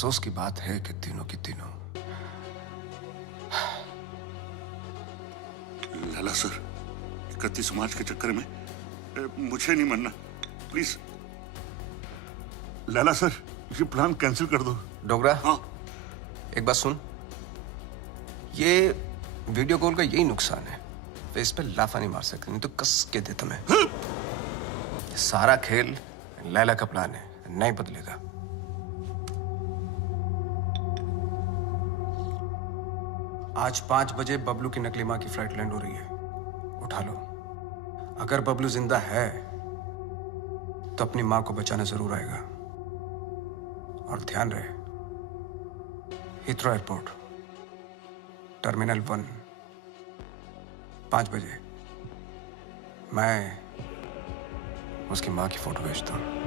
अफसोस की बात है कि तीनों की तीनों। लाला सर, 31 मार्च के चक्कर में मुझे नहीं मरना, प्लीज। लाला सर, ये प्लान कैंसिल कर दो। डोगरा, हाँ, एक बात सुन। ये वीडियो कॉल का यही नुकसान है, फेस पे लाफा नहीं मार सकते, नहीं तो कस के देता मैं। सारा खेल लैला का प्लान है, नहीं बदलेगा। आज 5 बजे बबलू की नकली मां की फ्लाइट लैंड हो रही है, उठा लो। अगर बबलू जिंदा है तो अपनी मां को बचाने जरूर आएगा। और ध्यान रहे, हीथ्रो एयरपोर्ट, टर्मिनल 1, 5 बजे मैं उसकी मां की फोटो भेजता हूं।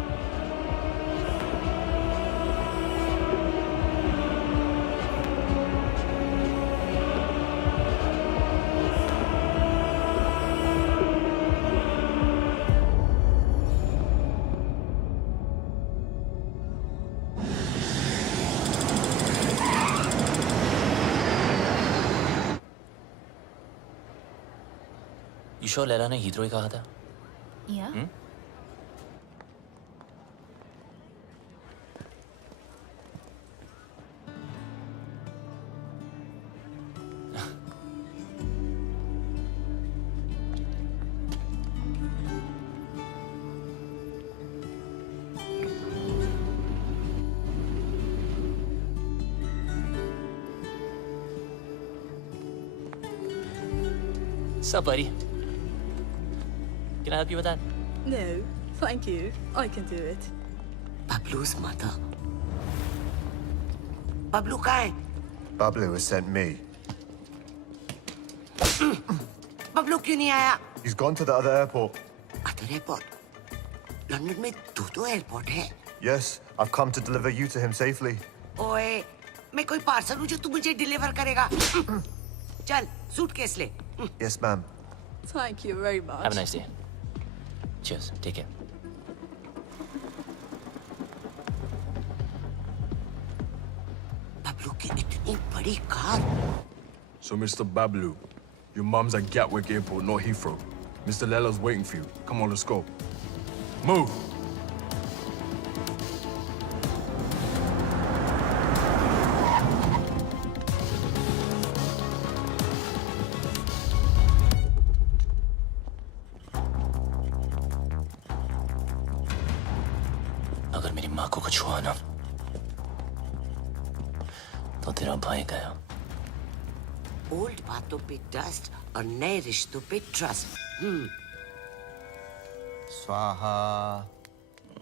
ईशो लैला ने हीथ्रो ही कहा था। Yeah. Sup, buddy? Can I help you with that? No, thank you. I can do it. Bablu's mother. Bablu कहाँ है? Bablu has sent me. Bablu क्यों नहीं आया? He's gone to the other airport. Other airport? London में 2 airport है। Yes, I've come to deliver you to him safely. ओए, मैं कोई पार्सल हूँ जो तू मुझे डिलीवर करेगा। चल, सूटकेस ले। Yes, ma'am. Thank you very much. Have a nice day. Cheers. Take care. Bablu की इतनी बड़ी car. So, Mr. Bablu, your mum's at Gatwick Airport, not Heathrow. Mr. Lella's waiting for you. Come on, let's go. Move! अगर मेरी माँ को कुछ हुआ ना तो तेरा भाई गया। ओल्ड बातों पे डस्ट और नए रिश्तों पे ट्रस्ट। स्वाहा।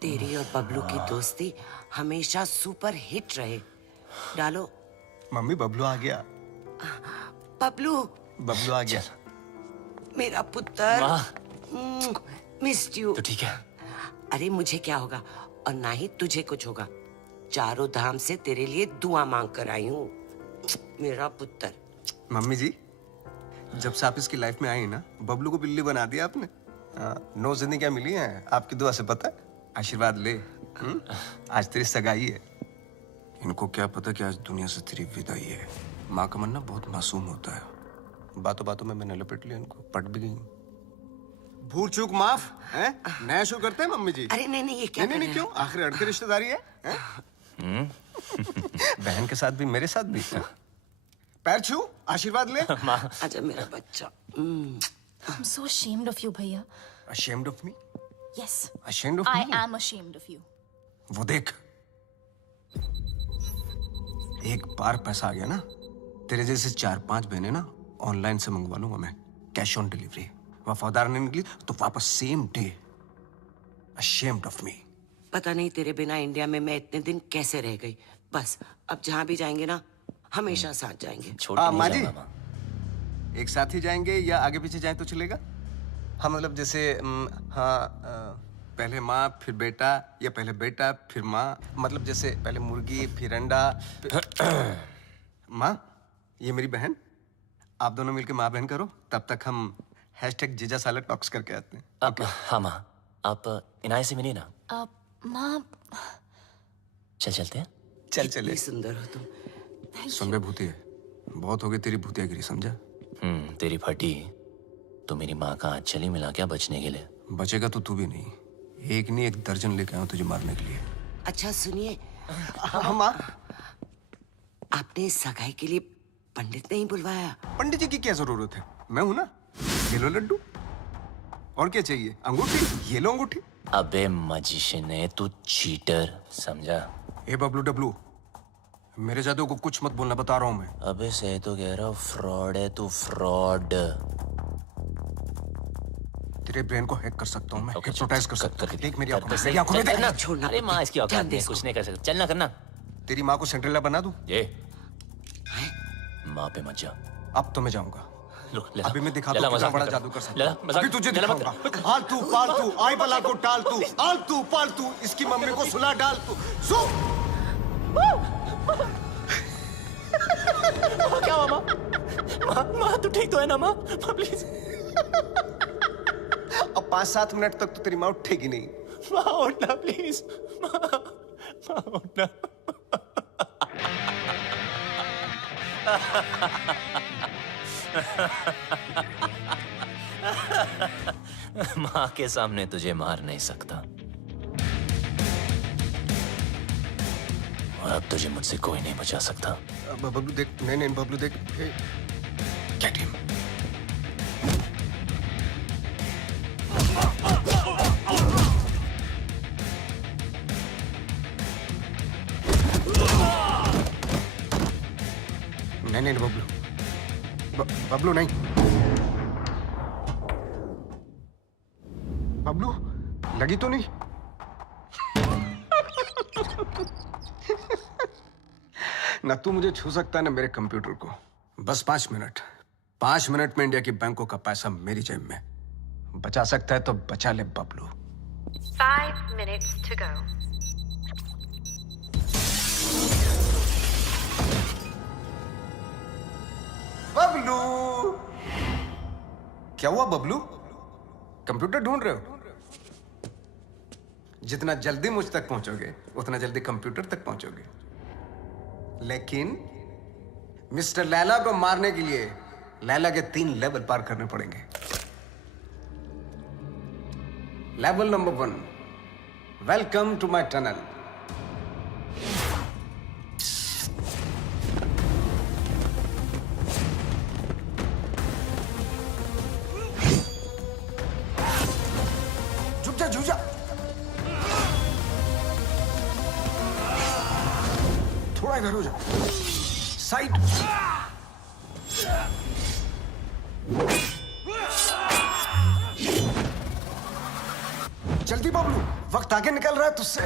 तेरी और बबलू की दोस्ती हमेशा सुपर हिट रहे। डालो। मम्मी, बबलू आ गया। बबलू। बबलू आ गया। मेरा पुत्र। Missed you. तो ठीक है। अरे मुझे क्या होगा और ना ही तुझे कुछ होगा। चारों धाम से तेरे लिए दुआ मांग कर आई हूँ, मेरा पुत्र। मम्मी जी, जब से आप इसकी लाइफ में आई ना, बबलू को बिल्ली बना दिया आपने। 9 जिंदगियां मिली हैं आपकी दुआ से, पता है? आशीर्वाद ले। आज तेरी सगाई है। इनको क्या पता कि आज दुनिया से तेरी विदाई है। माँ का मन ना बहुत मासूम होता है। बातों बातों में मैंने लपेट लिया इनको, पट भी गई। भूल चूक माफ है। नया शो करते हैं मम्मी जी। अरे नहीं ये क्या? नहीं क्यों? आखिर अड़के रिश्तेदारी है। बहन के साथ भी, मेरे साथ भी। पैर छू, आशीर्वाद ले। आजा मेरा बच्चा। I'm so ashamed of you, भैया। Ashamed of me? Yes. Ashamed of I me? am ashamed of you. वो देख, एक बार पैसा आ गया ना, तेरे जैसे 4-5 बहनें ना ऑनलाइन से मंगवा लूंगा मैं, कैश ऑन डिलीवरी। वफादार नहीं निकली तो वापस same day. Ashamed of me. पता नहीं तेरे बिना इंडिया में मैं इतने दिन कैसे रह गई। बस अब जहाँ भी जाएंगे ना, हमेशा साथ जाएंगे। माँ जी, एक साथ ही जाएंगे या आगे पीछे जाए तो चलेगा? हाँ, मतलब जैसे पहले माँ फिर बेटा, या पहले बेटा फिर माँ, मतलब जैसे पहले मुर्गी फिर अंडा। माँ, ये मेरी बहन, आप दोनों मिलके माँ बहन करो, तब तक हम #जीजा साला टॉक्स करके आते हैं। हाँ माँ, आप इनाय से मिलिए ना। माँ, चलते हैं। चल चले। सुंदर हो तुम। सुन बे भूतिया, बहुत हो गई तेरी भूतियागिरी, समझा? तेरी फटी तो मेरी माँ का हाथ चली मिला क्या बचने के लिए? बचेगा तो तू भी नहीं, एक नहीं एक दर्जन लेके आया तुझे मारने के लिए। अच्छा सुनिए, माँ, आपने सगाई के लिए पंडित नहीं बुलवाया? पंडित जी की क्या जरूरत है, मैं हूं ना। ये लो लड्डू, और क्या चाहिए? अंगूठी, ये लो अंगूठी। अबे मजिशियन है तू, चीटर, समझा? ए बबलू डब्लू, मेरे जादू को कुछ मत बोलना, बता रहा हूं मैं। अबे सही तो कह रहा हूँ, फ्रॉड है तू, फ्रॉड। तेरे ब्रेन को हैक कर सकता हूं मैं, हिप्नोटाइज कर सकता हूं। देख मेरी आंखों में, कर मेरी आंखों में देख। छोड़ना। अरे माँ इसकी औकात नहीं, कुछ नहीं कर सकता, चलना करना। तेरी माँ को सिंड्रेला बना दूं? ये माँ पे मत जा। अब तो मैं जाऊंगा। रुक, अभी मैं दिखाता हूं कितना बड़ा जादू कर सकता हूं। अभी तुझे दिखाऊंगा। आलतू पालतू आई बला को टालतू, आलतू पालतू इसकी मम्मी को सुला डालतू। सो क्या हुआ माँ? माँ तू ठीक तो है ना माँ? प्लीज। अब 5-7 मिनट तक तो तेरी माँ उठेगी नहीं। माँ उठना प्लीज, माँ उठना। माँ के सामने तुझे मार नहीं सकता, और अब तुझे मुझसे कोई नहीं बचा सकता। बबलू देख, नहीं बबलू देख, गेट हिम। नहीं बबलू, बबलू नहीं। बबलू लगी तो नहीं? ना तू मुझे छू सकता है ना मेरे कंप्यूटर को। बस 5 मिनट। 5 मिनट में इंडिया की बैंकों का पैसा मेरी जेब में। बचा सकता है तो बचा ले Bablu. 5 minutes to go. Bablu, क्या हुआ बबलू? कंप्यूटर ढूंढ रहे हो? जितना जल्दी मुझ तक पहुंचोगे उतना जल्दी कंप्यूटर तक पहुंचोगे। लेकिन मिस्टर लैला को मारने के लिए लैला के 3 लेवल पार करने पड़ेंगे। Level number 1, welcome to my tunnel. झुक जा। थोड़ा इधर हो जा, साइड। जल्दी बबलू, वक्त आगे निकल रहा है तुझसे।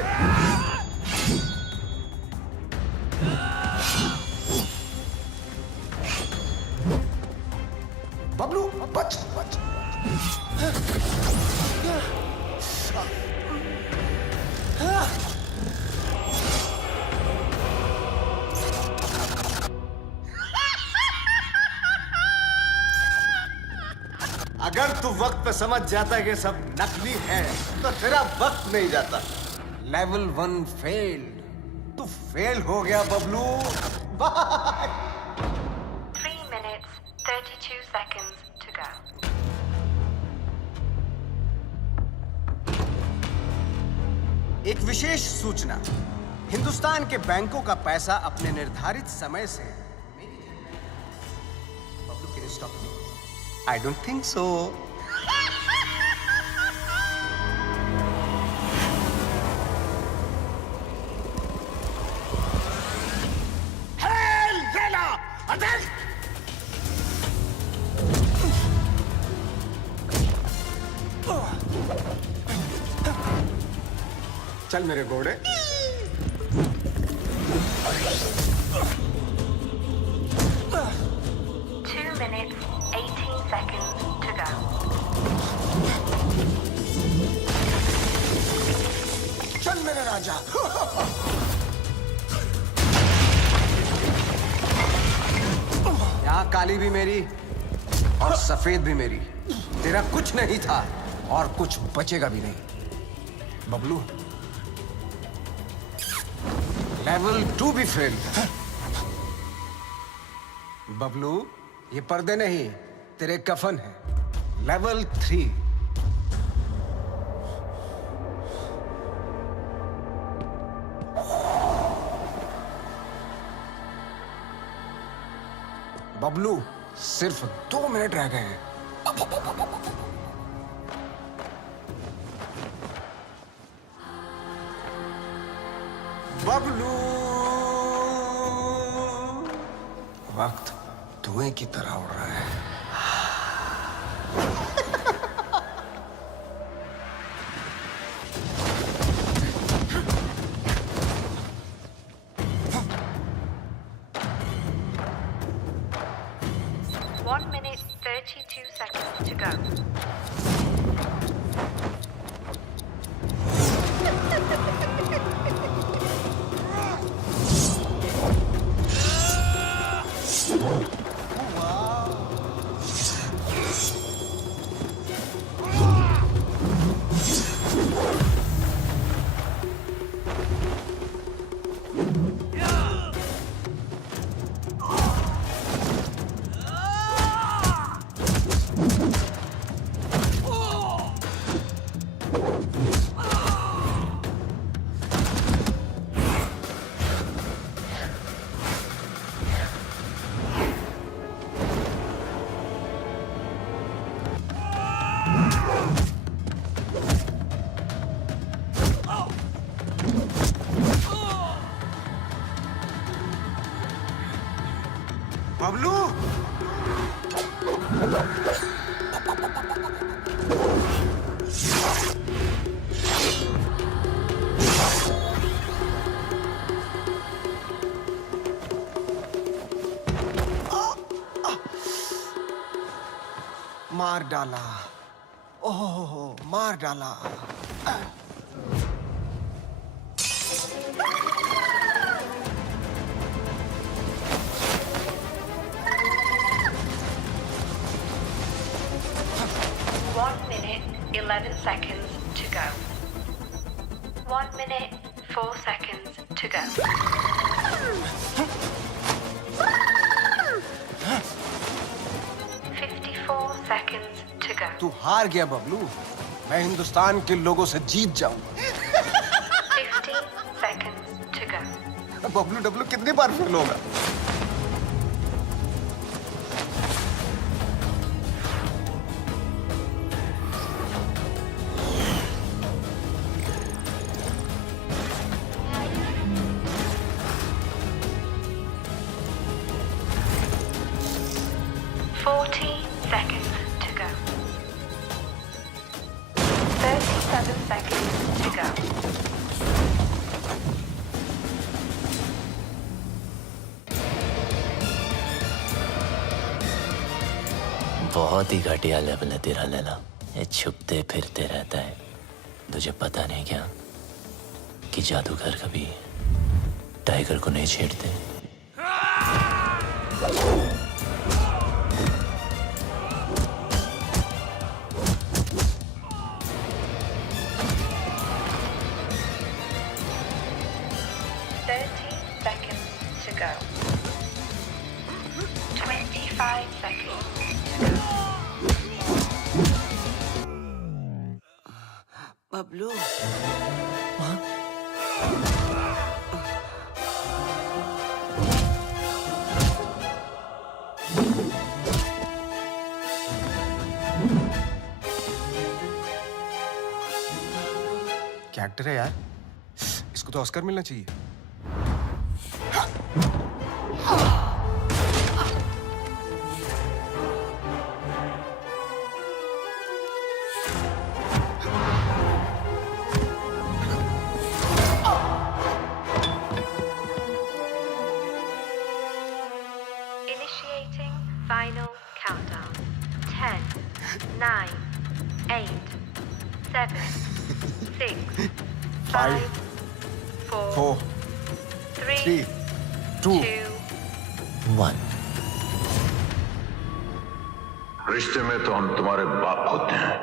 बबलू बच बच। अगर तू वक्त पे समझ जाता है कि सब नकली है तो तेरा वक्त नहीं जाता। Level 1 failed. तू फेल हो गया Bablu. Bye. 3 minutes, 32 seconds to go. एक विशेष सूचना, हिंदुस्तान के बैंकों का पैसा अपने निर्धारित समय से Bablu, can you stop me? I don't think so. Hail Vela! Attack! चल मेरे घोड़े। 2 minutes, 18 seconds to go. चल मेरे राजा। यहाँ काली भी मेरी और सफेद भी मेरी। तेरा कुछ नहीं था और कुछ बचेगा भी नहीं बबलू। लेवल 2 भी फेल। बबलू, ये पर्दे नहीं, तेरे कफन है। लेवल 3। बबलू, सिर्फ 2 मिनट रह गए हैं। बबलू, वक्त धुएं की तरह उड़ रहा है। One minute, 32 seconds to go. Bablu, मार डाला। ओह, मार डाला। One minute, 11 seconds to go. 1 minute, 4 seconds to go. Seconds to go. तू हार गया बबलू। मैं हिंदुस्तान के लोगों से जीत जाऊंगा। 15 seconds to go. Bablu Dablu कितनी बार फेल होगा? Seconds to go. 37 seconds to go. बहुत ही घटिया लेवल है तेरा लैला। ये छुपते फिरते रहता है। तुझे पता नहीं क्या कि जादूगर कभी टाइगर को नहीं छेड़ते। बबलू, क्या एक्टर है यार, इसको तो ऑस्कर मिलना चाहिए। Final countdown. 10, 9, 8, 7, 6, 5, 4, 3, 2, 1. रिश्ते में तो हम तुम्हारे बाप होते हैं।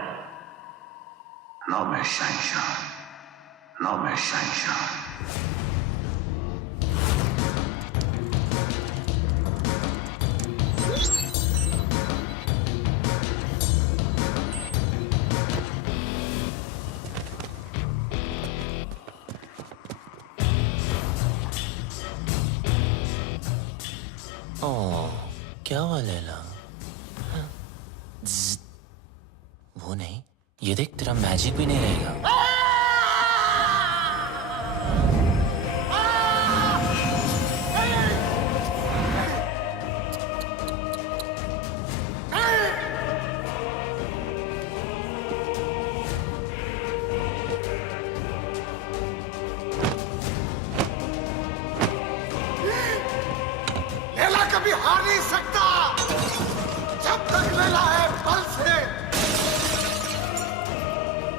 ना मैं शहंशाह, ना मैं शहंशाह। लैला। वो नहीं, ये देख तेरा मैजिक भी नहीं रहेगा। लैला कभी हार नहीं सकता जब तक लैला है बल से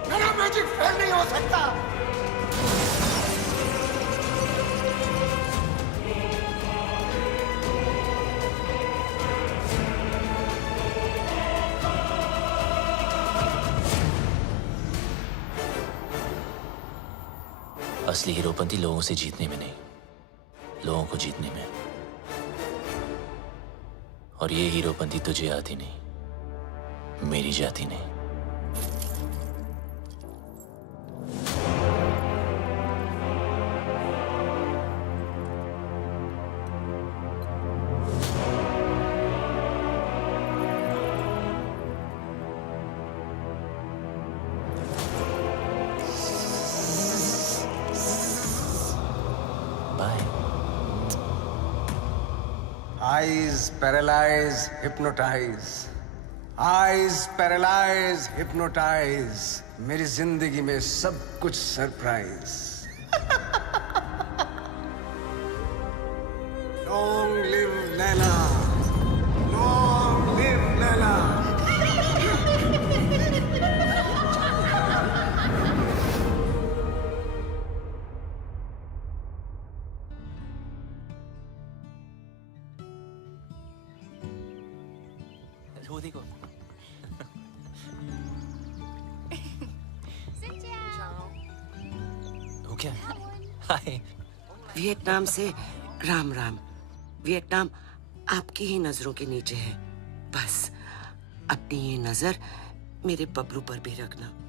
मेरा मैजिक फेल नहीं हो सकता। असली हीरोपंती लोगों से जीतने में नहीं, लोगों को जीतने में। और ये हीरोपंती तुझे आती नहीं, मेरी जाती नहीं। Eyes paralyze, hypnotize. Eyes paralyze, hypnotize. मेरी जिंदगी में सब कुछ surprise. Long live Laila, long live Laila. वो देखो। हो क्या? हाय। वियतनाम से राम राम। वियतनाम आपकी ही नजरों के नीचे है। बस अपनी ये नजर मेरे बबलू पर भी रखना।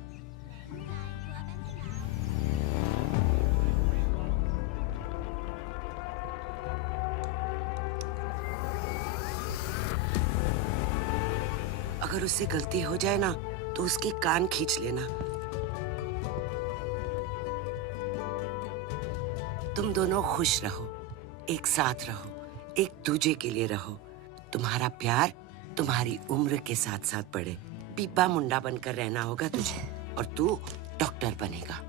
अगर उससे गलती हो जाए ना तो उसके कान खींच लेना। तुम दोनों खुश रहो, एक साथ रहो, एक दूजे के लिए रहो। तुम्हारा प्यार तुम्हारी उम्र के साथ साथ बढ़े। पीपा मुंडा बनकर रहना होगा तुझे और तू डॉक्टर बनेगा।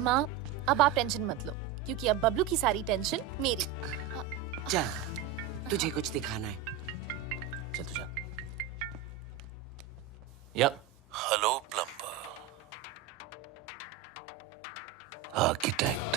माँ, अब आप टेंशन मत लो, क्योंकि अब बबलू की सारी टेंशन मेरी। चल, तुझे कुछ दिखाना है। चल तू जा। यप। Hello plumber, architect.